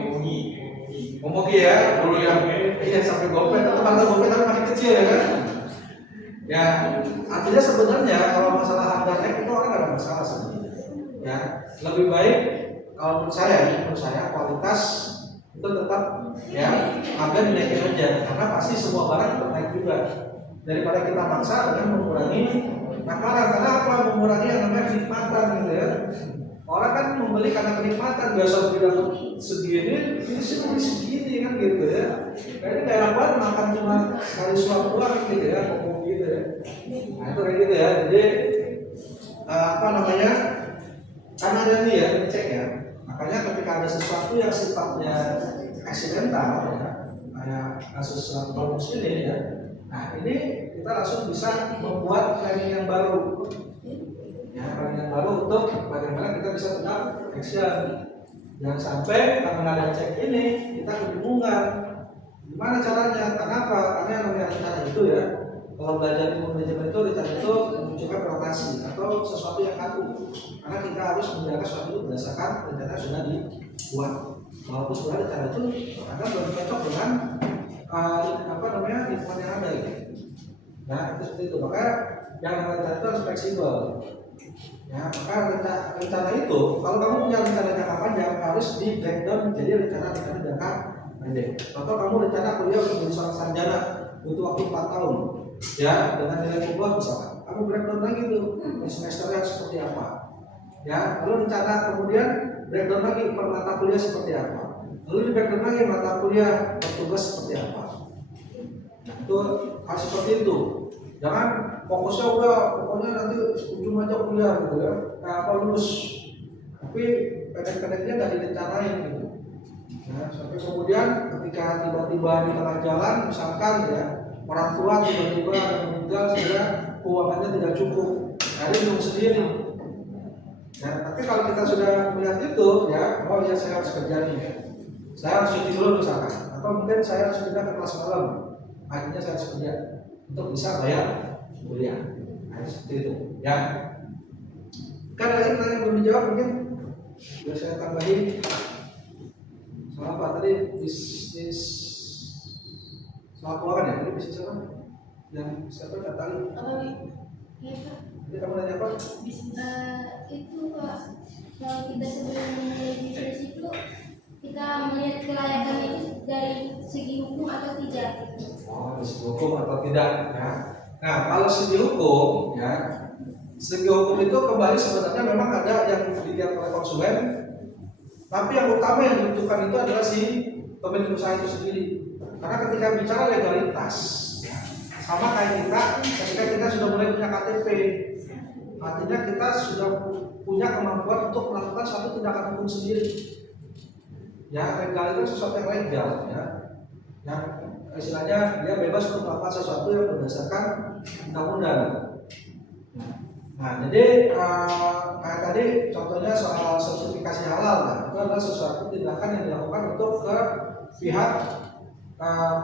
ngomong ya, dulu yang iya sampai gopet atau harga gopet tapi makin kecil ya kan? Ya, artinya sebenarnya kalau masalah harga naik itu orang nggak ada masalah sebenarnya. Ya, lebih baik kalau menurut saya kualitas itu tetap ya harga dinaikin aja karena pasti semua barang tetap naik juga. Daripada kita maksa dengan mengurangi nakaran, karena apa? Mengurangi yang namanya kenikmatan gitu ya. Orang kan membeli karena kenikmatan, biasa beli dapat segini, ini sih beli segini kan gitu ya. Kayaknya nggak enak banget makan cuma sekali suap doang gitu ya, ngomong gitu ya. Nah itu kayak gitu ya. Jadi apa namanya? Karena ada nih ya, cek ya. Makanya ketika ada sesuatu yang sifatnya aksidental ya, kayak kasus Polmus ini ya. Nah ini kita langsung bisa membuat planning yang baru, ya planning yang baru untuk bagaimana kita bisa tetap action. Jangan sampai karena ada cek ini kita kebingungan. Gimana caranya? Kenapa? Karena yang namanya rencana itu ya. Kalau belajar ilmu manajemen itu rencana itu menunjukkan rotasi atau sesuatu yang kaku. Karena kita harus menjaga sesuatu itu berdasarkan rencana yang sudah dibuat. Walaupun sebenarnya rencana itu karena belum cocok dengan lingkungan yang ada gitu. Nah itu seperti itu, maka yang namanya rencana itu harus fleksibel. Ya, maka rencana itu kalau kamu punya rencana jangka panjang harus di breakdown menjadi rencana jangka pendek. Contoh kamu rencana kuliah untuk menjadi seorang sarjana butuh waktu 4 tahun, ya dengan nilai kuliah misalkan, kamu breakdown lagi tuh semesternya seperti apa, ya lalu rencana kemudian breakdown lagi per mata kuliah seperti apa. Lalu di breakdown lagi mata kuliah bertugas seperti apa. Nah, itu harus seperti itu. Jangan fokusnya udah pokoknya nanti ujung aja kuliah gitu ya. Nah, apa lulus. Tapi pendek-pendeknya nggak direncanain gitu. Nah, sampai kemudian ketika tiba-tiba di tengah jalan misalkan ya orang tua tiba-tiba ada meninggal sehingga keuangannya tidak cukup. Nah, dia bingung sendiri. Nah, tapi kalau kita sudah melihat itu ya, oh ya saya harus kerja nih. Saya harus cuti dulu misalkan, atau mungkin saya harus pindah ke kelas malam, akhirnya saya harus kerja untuk bisa bayar kuliah. Nah, seperti itu, ya. Kan ada yang belum dijawab mungkin, biar saya tambahin. Soal apa tadi bisnis soal keuangan ya? Tadi bisnis apa? Yang siapa datang? Jadi kamu nanya apa? Itu Pak, kalau kita sebelum memulai bisnis itu kita melihat kelayakan itu dari segi hukum atau tidak? Oh, dari segi hukum atau tidak? Ya. Nah, kalau segi hukum, ya, segi hukum itu kembali sebenarnya memang ada yang dilihat oleh konsumen, tapi yang utama yang dibutuhkan itu adalah si pemilik usaha itu sendiri. Karena ketika bicara legalitas, ya, sama kayak kita, ketika kita sudah mulai punya KTP, artinya kita sudah punya kemampuan untuk melakukan suatu tindakan hukum sendiri. Ya, legal itu sesuatu yang legal, ya. Yang istilahnya dia bebas untuk melakukan sesuatu yang berdasarkan undang-undang. Ya. Nah, jadi kayak tadi contohnya soal sertifikasi halal, nah, itu adalah sesuatu tindakan yang dilakukan untuk ke pihak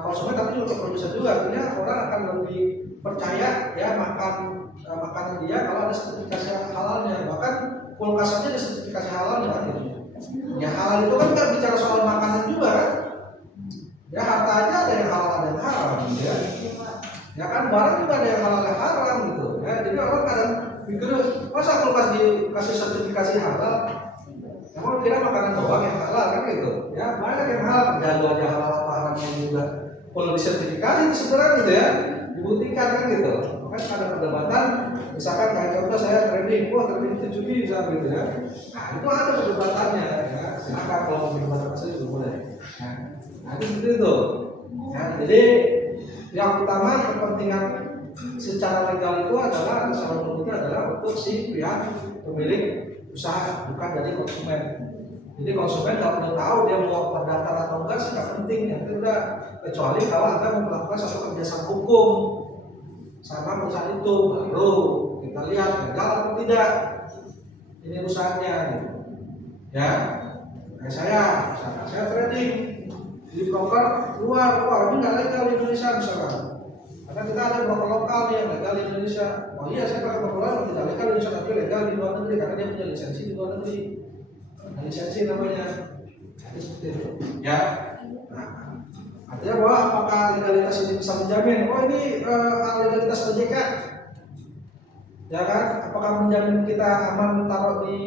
konsumen tapi juga ke produsen juga. Artinya orang akan lebih percaya ya makan makanan dia kalau ada sertifikasi halalnya. Bahkan kulkas aja ada sertifikasi halalnya akhirnya. Ya halal itu kan nggak bicara soal makanan juga kan. Ya harta aja ada yang halal ada yang haram gitu ya. Ya kan barang juga ada yang halal yang haram gitu. Ya jadi orang kadang mikir masa kulkas dikasih sertifikasi halal. Emang kira makanan doang yang halal kan gitu. Ya banyak yang halal. Gado aja halal apa haramnya juga. Kalau disertifikasi itu sebenarnya gitu ya dibuktikan kan gitu. Makanya ada perdebatan. Misalkan kayak contoh saya trading, trading itu judi misalnya gitu ya. Nah itu ada perdebatannya ya. Silakan kalau mau berdebat asli juga boleh. Nah itu seperti itu. Ya, jadi yang utama kepentingan secara legal itu adalah secara umumnya adalah untuk si pihak pemilik usaha bukan dari konsumen. Jadi konsumen nggak perlu tahu dia mau terdaftar atau enggak sih nggak penting ya udah kecuali kalau anda mau melakukan suatu kerjasama hukum sama perusahaan itu baru kita lihat legal atau tidak ini usahanya gitu. Ya kayak saya trading di broker luar ini nggak legal di Indonesia misalkan. Karena kita ada broker lokal nih yang legal di Indonesia. Oh iya saya pakai broker lokal tidak legal di Indonesia tapi legal di luar negeri karena dia punya lisensi di luar negeri. Nah, lisensi namanya. Jadi seperti itu. Ya. Nah, artinya bahwa apakah legalitas ini bisa menjamin? Oh ini legalitas OJK. Ya kan? Apakah menjamin kita aman taruh di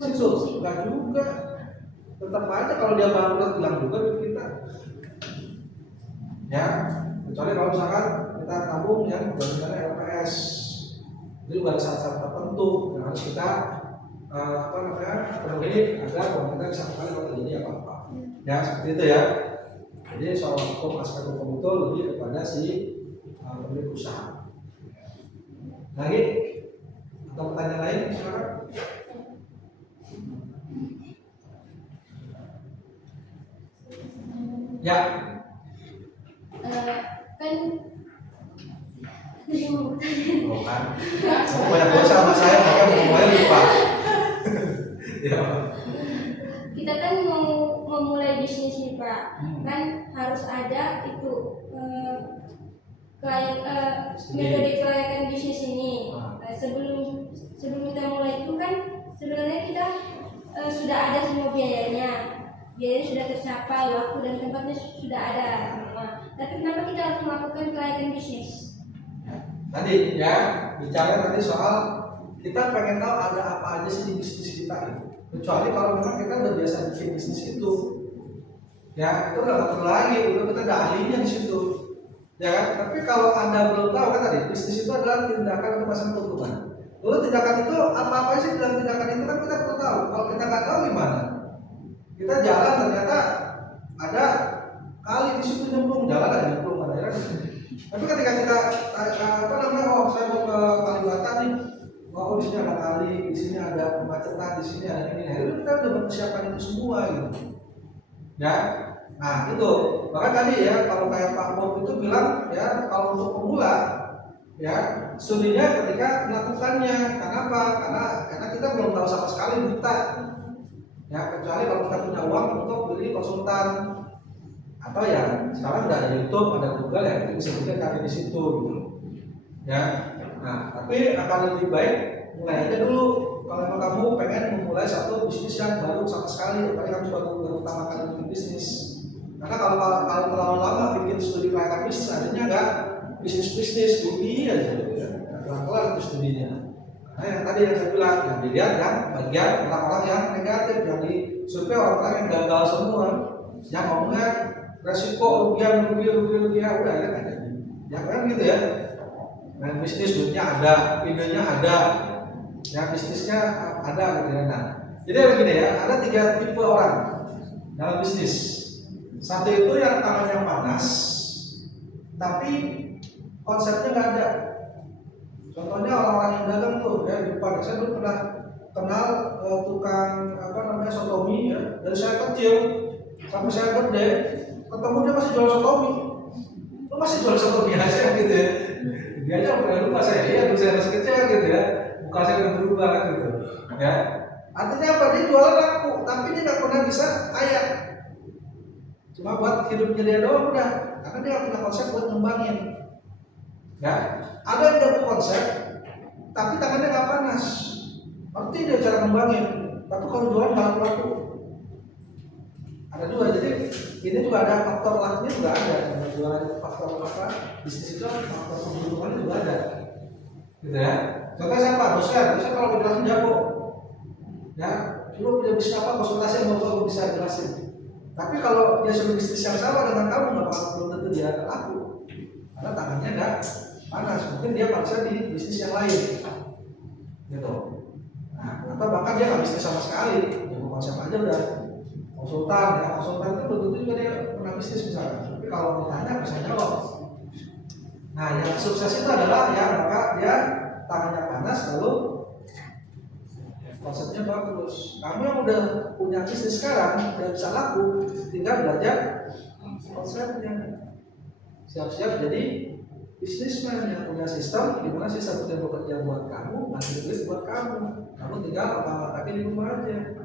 situ? Enggak juga. Tetap aja kalau dia bangkrut hilang juga duit kita. Ya. Kecuali kalau misalkan kita tabung yang berdasarkan LPS itu juga ada syarat-syarat tertentu yang harus kita penuhi agar pemerintah bisa kembali kalau terjadi apa-apa. Ya seperti itu ya. Jadi soal hukum aspek hukum itu lebih kepada si pemilik usaha. Lagi atau pertanyaan lain silakan. Ya. Kan Oh kan, banyak dosa sama saya makanya mulai lupa. Ya. kita kan mau memulai bisnis nih Pak, kan harus ada itu metode kelayakan bisnis ini. Sebelum kita mulai itu kan sebenarnya kita sudah ada semua biayanya sudah tercapai, waktu dan tempatnya sudah ada. Tapi kenapa kita harus melakukan kelayakan bisnis? Tadi ya bicara tadi soal kita pengen tahu ada apa aja sih di bisnis kita itu. Kecuali kalau memang kita udah biasa bikin bisnis itu, ya itu udah nggak perlu lagi, udah kita ada ahlinya di situ, ya kan? Tapi kalau anda belum tahu kan tadi bisnis itu adalah tindakan untuk pasang keuntungan. Lalu tindakan itu apa sih dalam tindakan itu kan kita perlu tahu. Kalau kita nggak tahu gimana? Kita jalan ternyata ada kali di situ nyemplung, jalan aja nyemplung ada ya. Tapi ketika kita saya mau ke Kalibata nih, oh di sini ada kali, di sini ada kemacetan, di sini ada ini, itu kita udah mempersiapkan itu semua gitu. Ya, nah itu. Bahkan tadi ya kalau kayak Pak Bob itu bilang ya kalau untuk pemula ya studinya ketika melakukannya. Kenapa? Karena kita belum tahu sama sekali buta. Ya kecuali kalau kita punya uang untuk beli konsultan atau ya sekarang udah ada YouTube, ada Google ya itu bisa kita cari di situ gitu. Ya, nah tapi akan lebih baik mulai aja dulu kalau memang kamu pengen memulai satu bisnis yang baru sama sekali, apalagi kamu baru pertama kali bikin bisnis. Karena kalau terlalu lama bikin studi kelayakan bisnis, akhirnya nggak bisnis studi aja gitu ya, kelar itu studinya. Nah yang tadi yang saya bilang, yang dilihat yang bagian orang-orang yang negatif, yang disurvei orang-orang yang gagal semua, yang ngomongnya resiko rugi udah ya kan ya kan gitu ya. Nah bisnis duitnya ada, idenya ada, ya bisnisnya ada gitu ya. Nah jadi begini ya, ada 3 tipe orang dalam bisnis. Satu itu yang tangannya panas tapi konsepnya nggak ada. Contohnya orang-orang yang dagang tuh ya di depan. Saya dulu pernah kenal tukang sotomi ya dari saya kecil sampai saya gede, ketemu dia masih jual sotomi. Lo masih jual sotomi aja gitu ya. Dia aja udah lupa saya, dulu saya masih kecil gitu ya. muka saya udah berubah kan gitu ya. Artinya apa, dia jualan laku tapi dia nggak pernah bisa kaya, cuma buat hidupnya dia doang udah, karena dia nggak punya konsep buat ngembangin ya. Ada yang jago konsep tapi tangannya nggak panas, pasti dia cara ngembangin, tapi kalau jualan nggak laku. Ada dua, jadi ini juga ada faktor lucknya juga ada. Jualan faktor apa? Bisnis itu faktor keberuntungannya juga ada, gitu ya. Contohnya siapa? Dosen kalau jelasin jago, ya. Lu punya bisnis apa? Konsultasi yang mau bisa jelasin. Tapi kalau dia sudah bisnis yang sama dengan kamu, nggak bakal belum tentu dia laku, karena tangannya nggak panas. Mungkin dia paksa di bisnis yang lain, gitu. Nah, atau bahkan dia nggak bisnis sama sekali, jago konsep aja udah. Konsultan itu betul juga dia pernah bisnis misalnya, tapi kalau ditanya bisa jawab. Nah, yang sukses itu adalah ya maka dia tangannya panas lalu konsepnya bagus. Kamu yang udah punya bisnis sekarang dan bisa laku, tinggal belajar konsepnya. Siap-siap jadi bisnismen yang punya sistem, gimana sistem itu bekerja buat kamu, ngasih duit buat kamu. Kamu tinggal apa-apa di rumah aja.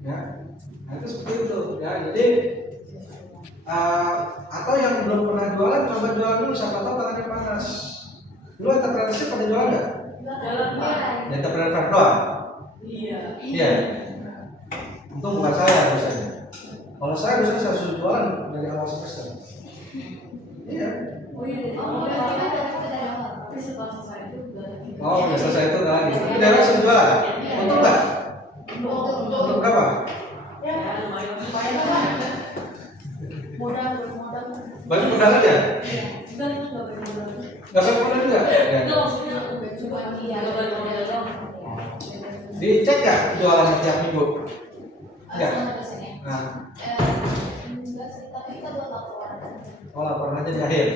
Ya, nah itu seperti itu ya. Jadi atau yang belum pernah jualan, coba jualan dulu, siapa tahu tangannya panas. Dulu entrepreneurship pada jualan nggak? Ya, entrepreneur doang. Iya. Untung bukan saya biasanya. Kalau saya biasanya saya suruh jualan dari awal semester. Iya. Oh, udah selesai itu nggak lagi. Tapi dia masih jualan. Untung nggak? Untuk berapa? Banyak modal aja? Gak sampai modal juga? Ya. Dicek gak jualannya tiap minggu? Enggak? Nah. Oh, laporan aja di akhir?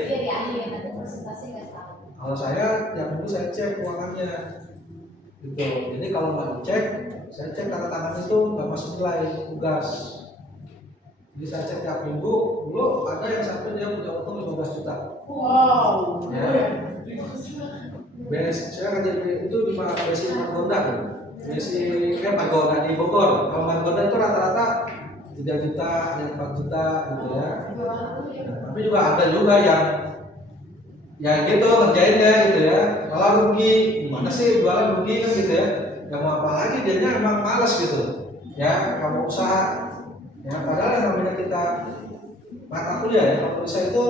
Kalau saya tiap minggu saya cek keuangannya gitu. Jadi kalau nggak dicek, saya cek tanda tangan itu nggak masuk nilai tugas. Jadi saya cek tiap minggu. Dulu ada yang sampai dia punya untung 15 juta. Wow. Ya. Saya kerja itu di Besi Margonda kan. Besi kan Margonda di Bogor. Kalau Margonda itu rata-rata 3 juta, 4 juta gitu ya. Nah, tapi juga ada juga yang ya gitu ngerjainnya gitu ya, malah rugi. Gimana sih jualan rugi kan gitu ya, gak mau apa lagi, dianya emang malas gitu ya, kamu usaha ya. Padahal yang namanya kita mata kuliah ya, kalau usaha itu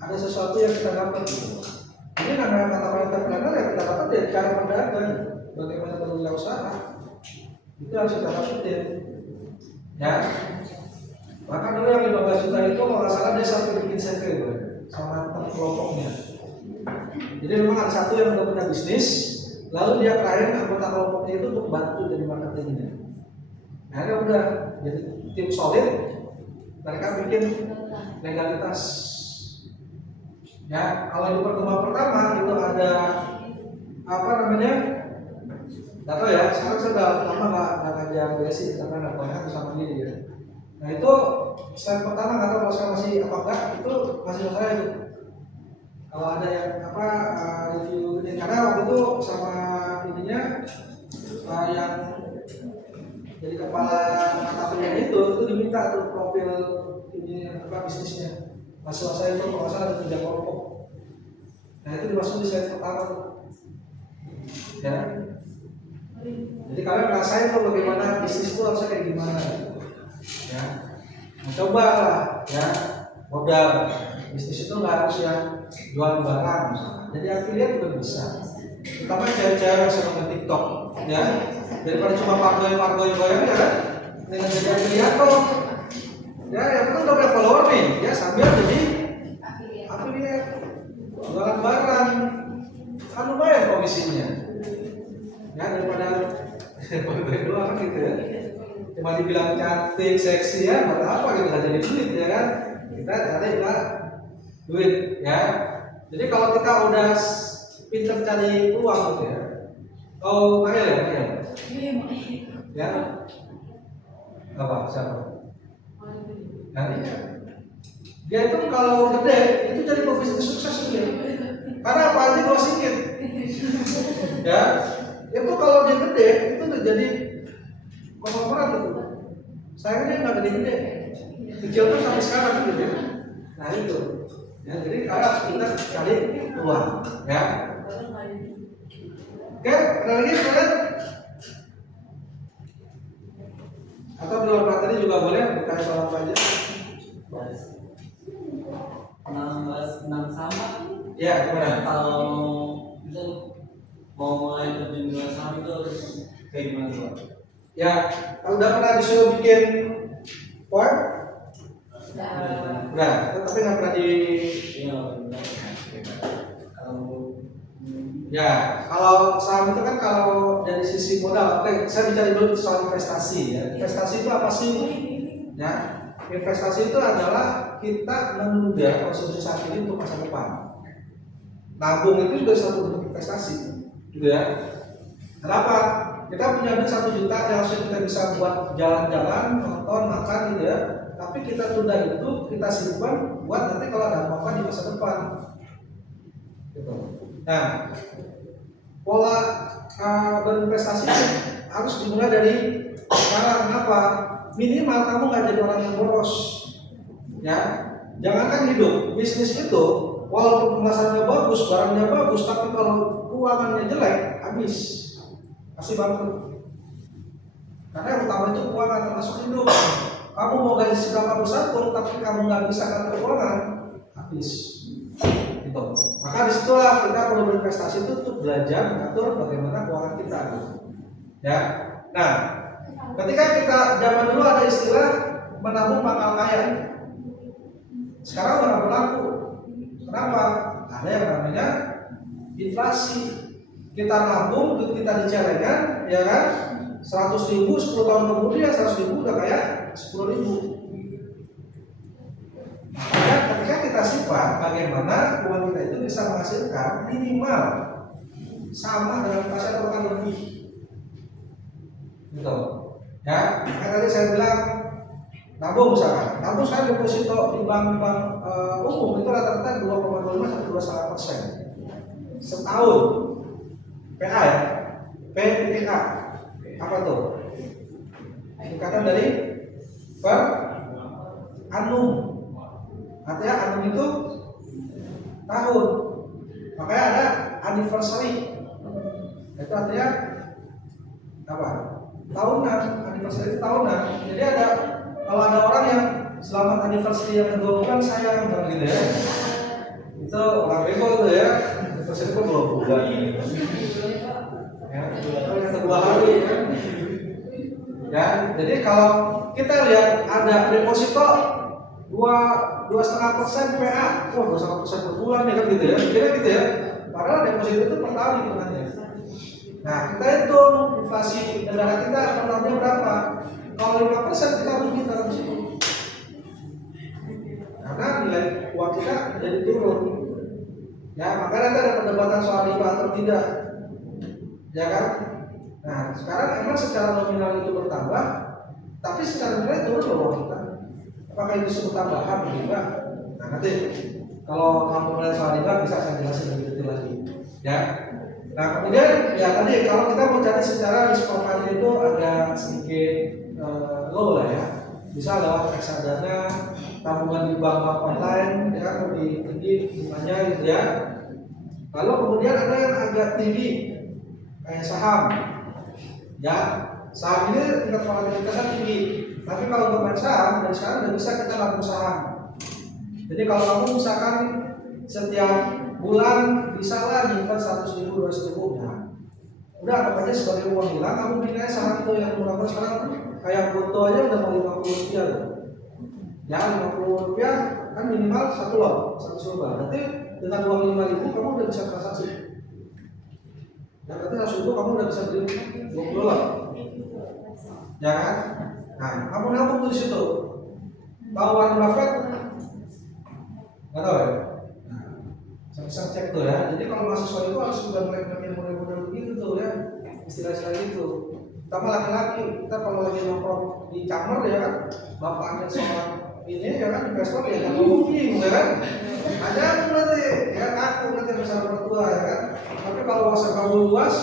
ada sesuatu yang kita dapat gitu. Ini namanya kata entrepreneur ya, kita dapat dari cara berdagang, bagaimana berwirausaha itu harus kita dapetin ya. Maka dulu yang 15 juta itu kalau nggak salah dia sampai bikin CV sama teman kelompoknya. Jadi memang ada satu yang udah punya bisnis, lalu dia klien anggota kelompoknya itu untuk bantu jadi marketingnya. Nah, dia udah jadi tim solid, mereka bikin legalitas. Ya, kalau di pertemuan pertama itu ada apa namanya? Nggak tahu ya, sekarang saya udah lama nggak ngajak basic karena nggak banyak sama diri ya. Nah itu slide pertama nggak tahu kalau sekarang masih apa enggak, itu masih saya itu. Kalau ada yang apa review ini, karena waktu itu sama ininya yang jadi kepala mata kuliah itu diminta tuh profil ini apa bisnisnya. Mahasiswa saya itu kalau salah ada 3 kelompok. Nah itu dimasukin di slide pertama tuh. Ya. Jadi kalian ngerasain tuh bagaimana bisnis itu harusnya kayak gimana gitu. Ya. Nah, coba lah ya, modal bisnis itu nggak harus yang jual barang misalnya. Jadi affiliate juga bisa. Terutama cewek-cewek yang senang nge TikTok ya. Daripada cuma pargoy goyang ya kan. Dengan jadi affiliate kok. Ya, yang penting udah punya follower nih, ya sambil jadi affiliate. Jualan barang. Kan lumayan komisinya. Ya daripada doang kan gitu ya. Cuma dibilang cantik, seksi ya, buat apa gitu, nggak jadi duit ya kan. Kita cari juga duit ya. Jadi kalau kita udah pinter cari uang gitu ya. Oh, Mael ya, Mael. Ya. Apa? Siapa? Nah, dia itu kalau gede itu jadi pebisnis sukses gitu ya. Karena apa aja 2 singgit. Ya, itu kalau dia gede itu udah jadi konglomerat itu. Sayangnya nggak gede-gede, kecil tuh sampai sekarang gitu. Nah itu, ya, jadi kalau kita cari peluang, ya. Oke, ada lagi kalian? Atau di luar materi juga boleh, bertanya soal apa aja. Bahas tentang sama. Ya, gimana? Kalau bisa mau mulai terjun ke saham itu harus kayak gimana Pak? Ya, kalau udah pernah disuruh bikin poin? Udah, tapi nggak pernah di. Iya benar. Kalau Ya, kalau saham itu kan kalau dari sisi modal, oke, saya bicara dulu soal investasi ya. Investasi itu apa sih? Ya, investasi itu adalah kita menunda konsumsi saat ini untuk masa depan. Nabung itu juga satu bentuk investasi, gitu ya. Kenapa? Kita punya duit 1 juta yang harusnya kita bisa buat jalan-jalan, nonton, makan, gitu ya. Tapi kita tunda itu, kita simpan buat nanti kalau ada apa-apa di masa depan. Gitu. Nah, pola berinvestasi harus dimulai dari sekarang. Kenapa? Minimal kamu nggak jadi orang yang boros, ya. Jangankan hidup, bisnis itu walaupun pemasarannya bagus, barangnya bagus, tapi kalau keuangannya jelek, habis, pasti bangkrut. Karena yang utama itu keuangan, termasuk hidup. Kamu mau gaji seberapa besar pun, tapi kamu nggak bisa ngatur keuangan, habis. Gitu. Maka disitulah kita perlu berinvestasi itu untuk belajar mengatur bagaimana keuangan kita. Ya. Nah, ketika kita zaman dulu ada istilah menabung pangkal kaya. Sekarang udah berlaku. Kenapa? Ada yang namanya inflasi. Kita nabung, duit kita di celengan, ya kan? 100.000, 10 tahun kemudian 100.000 udah kayak 10.000. Makanya ketika kita simpan, bagaimana uang kita itu bisa menghasilkan minimal sama dengan pasar atau bahkan lebih. Gitu. Ya, makanya tadi saya bilang nabung misalkan, nabung saya deposito di bank-bank umum itu rata-rata 2,25 sampai 2,5% setahun. PA ya, PPA apa tuh? Singkatan dari per annum. Artinya annum itu tahun. Makanya ada anniversary. Itu artinya apa? Tahunan. Anniversary itu tahunan. Jadi ada, kalau ada orang yang selamat anniversary yang kedua bulan sayang kan gitu ya. Itu orang bego tuh ya. Anniversary itu 2 bulan. Ya, yang kedua hari ya. Ya, jadi kalau kita lihat ada deposito 2,5% PA, 2,5% per bulan ya kan gitu ya, kira gitu ya. Padahal deposito itu per tahun hitungannya. Nah, kita hitung inflasi negara kita per tahunnya berapa. Kalau 5% kita rugi dalam situ. Karena nilai uang kita jadi turun. Ya, makanya nanti ada perdebatan soal riba atau tidak. Ya kan? Nah, sekarang emang secara nominal itu bertambah, tapi secara nilai turun loh uang kita. Apakah itu disebut tambahan riba? Nah, nanti kalau kamu mulai soal riba bisa saya jelasin lebih detail lagi. Ya. Nah, kemudian ya tadi kalau kita mau cari secara risk profile itu agak sedikit low lah ya. Bisa lewat reksadana, tabungan di bank online, ya kan lebih tinggi bunganya gitu ya. Lalu kemudian ada yang agak tinggi kayak saham. Ya, saham ini tingkat volatilitasnya tinggi. Tapi kalau untuk main saham dari sekarang udah bisa kita nabung saham. Jadi kalau kamu misalkan setiap bulan bisa lah nyimpan 100.000, 200.000, nah, udah anggap aja sebagai uang hilang. Kamu beli aja saham itu yang murah sekarang kayak foto aja udah mau 50 rupiah loh. Ya 50 rupiah kan minimal 1 lot, 100 rupiah. Berarti dengan uang 5.000 kamu udah bisa transaksi. Ya berarti 100.000 kamu udah bisa beli 20 lot. Ya kan? Nah, kamu nabung di situ. Tahu Warren Buffett? Nggak tahu ya? Nah, bisa cek tuh ya. Jadi kalau mahasiswa itu harus sudah mulai pakai model-model begitu tuh ya, istilah-istilah itu. Pertama laki-laki, kita kalau lagi nongkrong di kamar ya kan, bapaknya seorang ini ya kan investor ya, nggak mungkin ya kan. Ada aku nanti, ya aku nanti bersama orang tua ya kan. Tapi kalau wawasan kamu luas,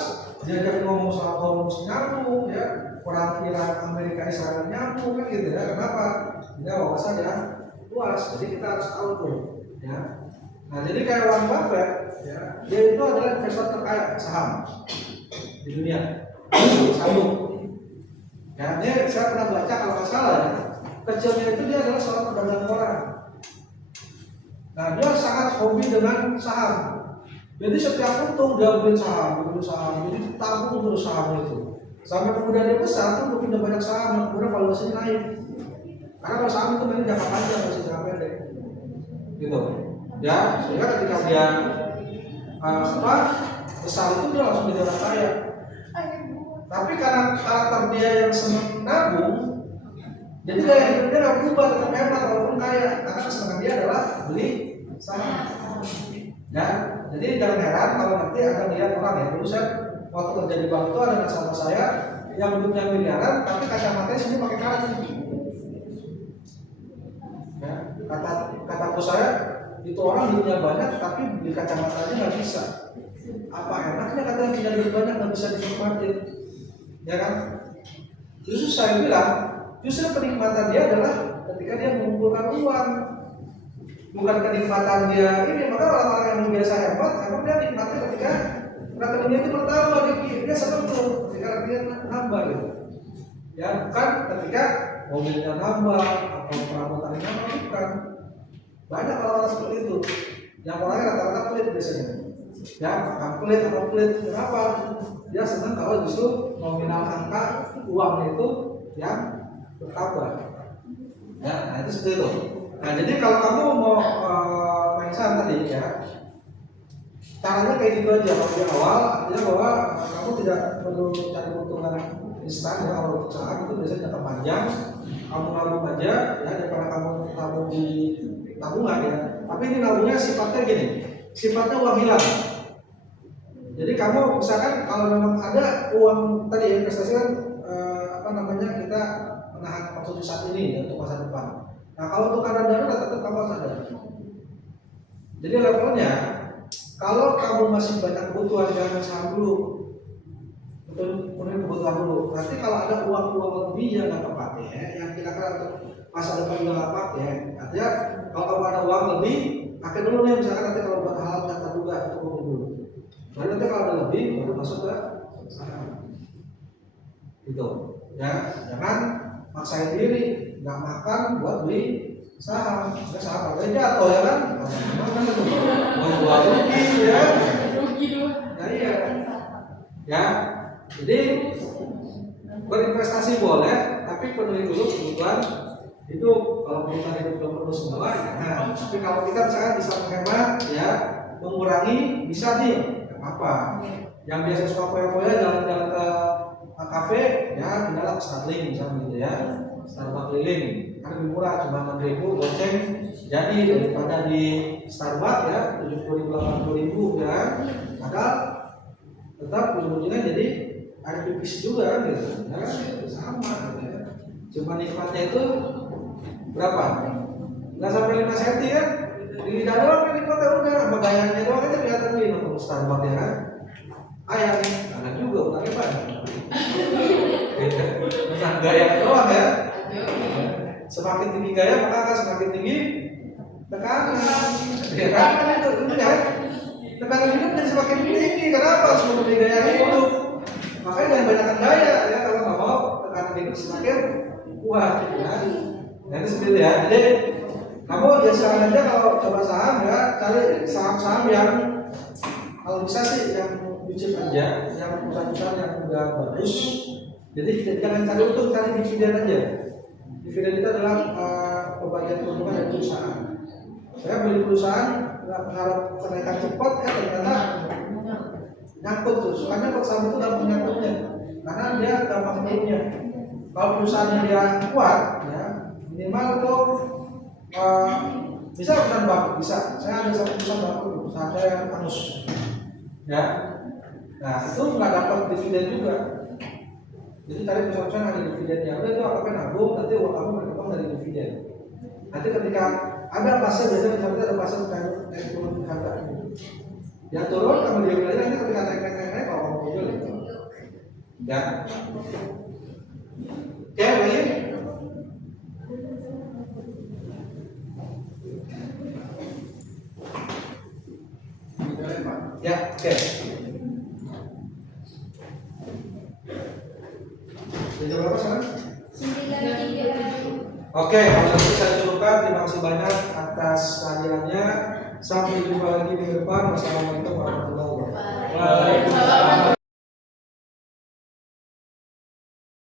diajak ngomong soal hormus nyambung, ya, perang Iran Amerika Israel nyambung kan gitu ya. Kenapa? Dia wawasan yang luas. Jadi kita harus tahu tuh, ya. Nah, jadi kayak Warren Buffett, ya, dia itu adalah investor terkaya saham di dunia. Satu. Ya, dia saya pernah baca kalau nggak salah ya, kecilnya itu dia adalah seorang pedagang koran. Nah, dia sangat hobi dengan saham. Jadi setiap untung dia beli saham, jadi tabung terus saham itu. Sampai kemudian dia besar tuh punya banyak saham, kemudian valuasinya naik. Karena kalau saham itu mainnya jangka panjang, masih jangka pendek, gitu. Ya, sehingga ketika dia besar itu dia langsung jadi orang kaya. Tapi karena karakter dia yang senang nabung, jadi gaya hidupnya nggak berubah, tetap hemat walaupun kaya. Karena kesenangan dia adalah beli saham. Ya, jadi jangan heran kalau nanti ada lihat orang ya. Dulu saya waktu kerja di bank itu ada nasabah saya yang duitnya miliaran, tapi kacamatanya sini pakai karat. Ya, kata bos saya, itu orang duitnya banyak tapi beli kacamatanya nggak bisa. Apa enaknya katanya punya duit banyak nggak bisa dinikmatin, ya kan? Justru saya bilang, justru kenikmatan dia adalah ketika dia mengumpulkan uang, bukan kenikmatan dia ini. Maka orang-orang yang biasa hemat, emang dia nikmati ketika rekeningnya itu bertambah, dia senang tuh ketika dia nambah gitu. Ya, bukan ketika mobilnya nambah atau perabotannya nambah, bukan. Banyak orang-orang seperti itu. Yang orangnya rata-rata pelit biasanya. Ya, bukan pelit atau pelit. Kenapa? Dia senang kalau justru nominal angka uangnya itu yang bertambah. Ya, nah itu seperti itu. Nah, jadi kalau kamu mau main saham tadi ya, caranya kayak gitu aja. Kalau di awal, artinya bahwa kamu tidak perlu cari keuntungan instan ya. Kalau untuk saham itu biasanya jangka panjang, kamu nabung aja ya, daripada kamu nabung di tabungan ya. Tapi ini nabungnya sifatnya gini, sifatnya uang hilang. Jadi kamu misalkan kalau memang ada uang tadi investasi kan kita menahan konsumsi saat ini ya, untuk masa depan. Nah, kalau untuk keadaan darurat tetap kamu harus ada. Jadi levelnya, kalau kamu masih banyak kebutuhan, jangan saham dulu, kemudian kebutuhan dulu. Nanti kalau ada uang lebih yang nggak terpakai, yang kira-kira untuk masa depan juga nggak pakai, artinya kalau kamu ada uang lebih, pakai dulu nih. Misalkan nanti kalau buat hal yang terduga itu pakai dulu. Lalu nanti kalau ada lebih, baru masuk ke saham. Gitu. Ya, jangan maksain diri, nggak makan buat beli saham. Nggak saham harganya jatuh ya kan? Mana itu? Mau jual rugi ya? Rugi dulu. Nah iya. Ya, jadi berinvestasi boleh, tapi penuhi dulu kebutuhan hidup. Kalau kebutuhan hidup belum penuh semua, nah, tapi kalau kita misalkan bisa menghemat, ya, mengurangi, bisa nih, nggak apa-apa. Yang biasa suka foya-foya jalan-jalan ke kafe, ya, pindahlah ke Starling misalnya gitu ya, Starbucks keliling, kan lebih murah, cuma 6.000 goceng, jadi daripada di Starbucks ya 70.000 80.000 ya, padahal tetap ujung-ujungnya jadi ada pipis juga kan gitu, ya kan sama gitu ya. Cuma nikmatnya itu berapa? Nggak sampai 5 cm kan? Di lidah doang kan nikmatnya, udah sama gayanya doang aja kelihatan nih untuk Starbucks ya kan. Ayam anak juga utangnya banyak. Nah, gaya doang ya. Semakin tinggi gaya maka akan semakin tinggi tekanan. Ya kan itu ya. Tekanan hidup jadi semakin tinggi. Kenapa? Semakin gaya hidup. Makanya jangan banyakkan gaya ya, kalau nggak mau tekanan hidup semakin kuat. Ya. Nah itu seperti itu ya. Jadi kamu ya silakan aja kalau coba saham ya, cari saham-saham yang kalau bisa sih yang wujud aja, yang perusahaan-perusahaan yang udah bagus. Jadi jangan cari untung, cari dividen aja. Dividen itu adalah pembagian keuntungan dari perusahaan. Saya beli perusahaan nggak mengharap kenaikan cepat, ternyata nyangkut tuh. Soalnya kalau saham itu gampang nyangkutnya, karena dia gampang turunnya. Kalau perusahaannya dia kuat, ya minimal tuh bisa perusahaan bangkrut, bisa. Saya ada satu perusahaan bangkrut, ada yang hangus, ya. Nah itu nggak dapat dividen juga. Jadi tadi perusahaan ada dividennya, udah itu apa nabung, nanti uang kamu berkembang dari dividen. Nanti ketika ada fase, biasanya misalnya ada fase naik turun harga, Dia turun kamu diam aja, nanti ketika naik kalau mau muncul gitu. Ya. Oke, lagi. Ya, oke. Jadi berapa sekarang? 9:03. Oke, kalau itu saya cukupkan. Terima kasih banyak atas kehadirannya. Sampai jumpa lagi di depan. Wassalamualaikum warahmatullahi wabarakatuh.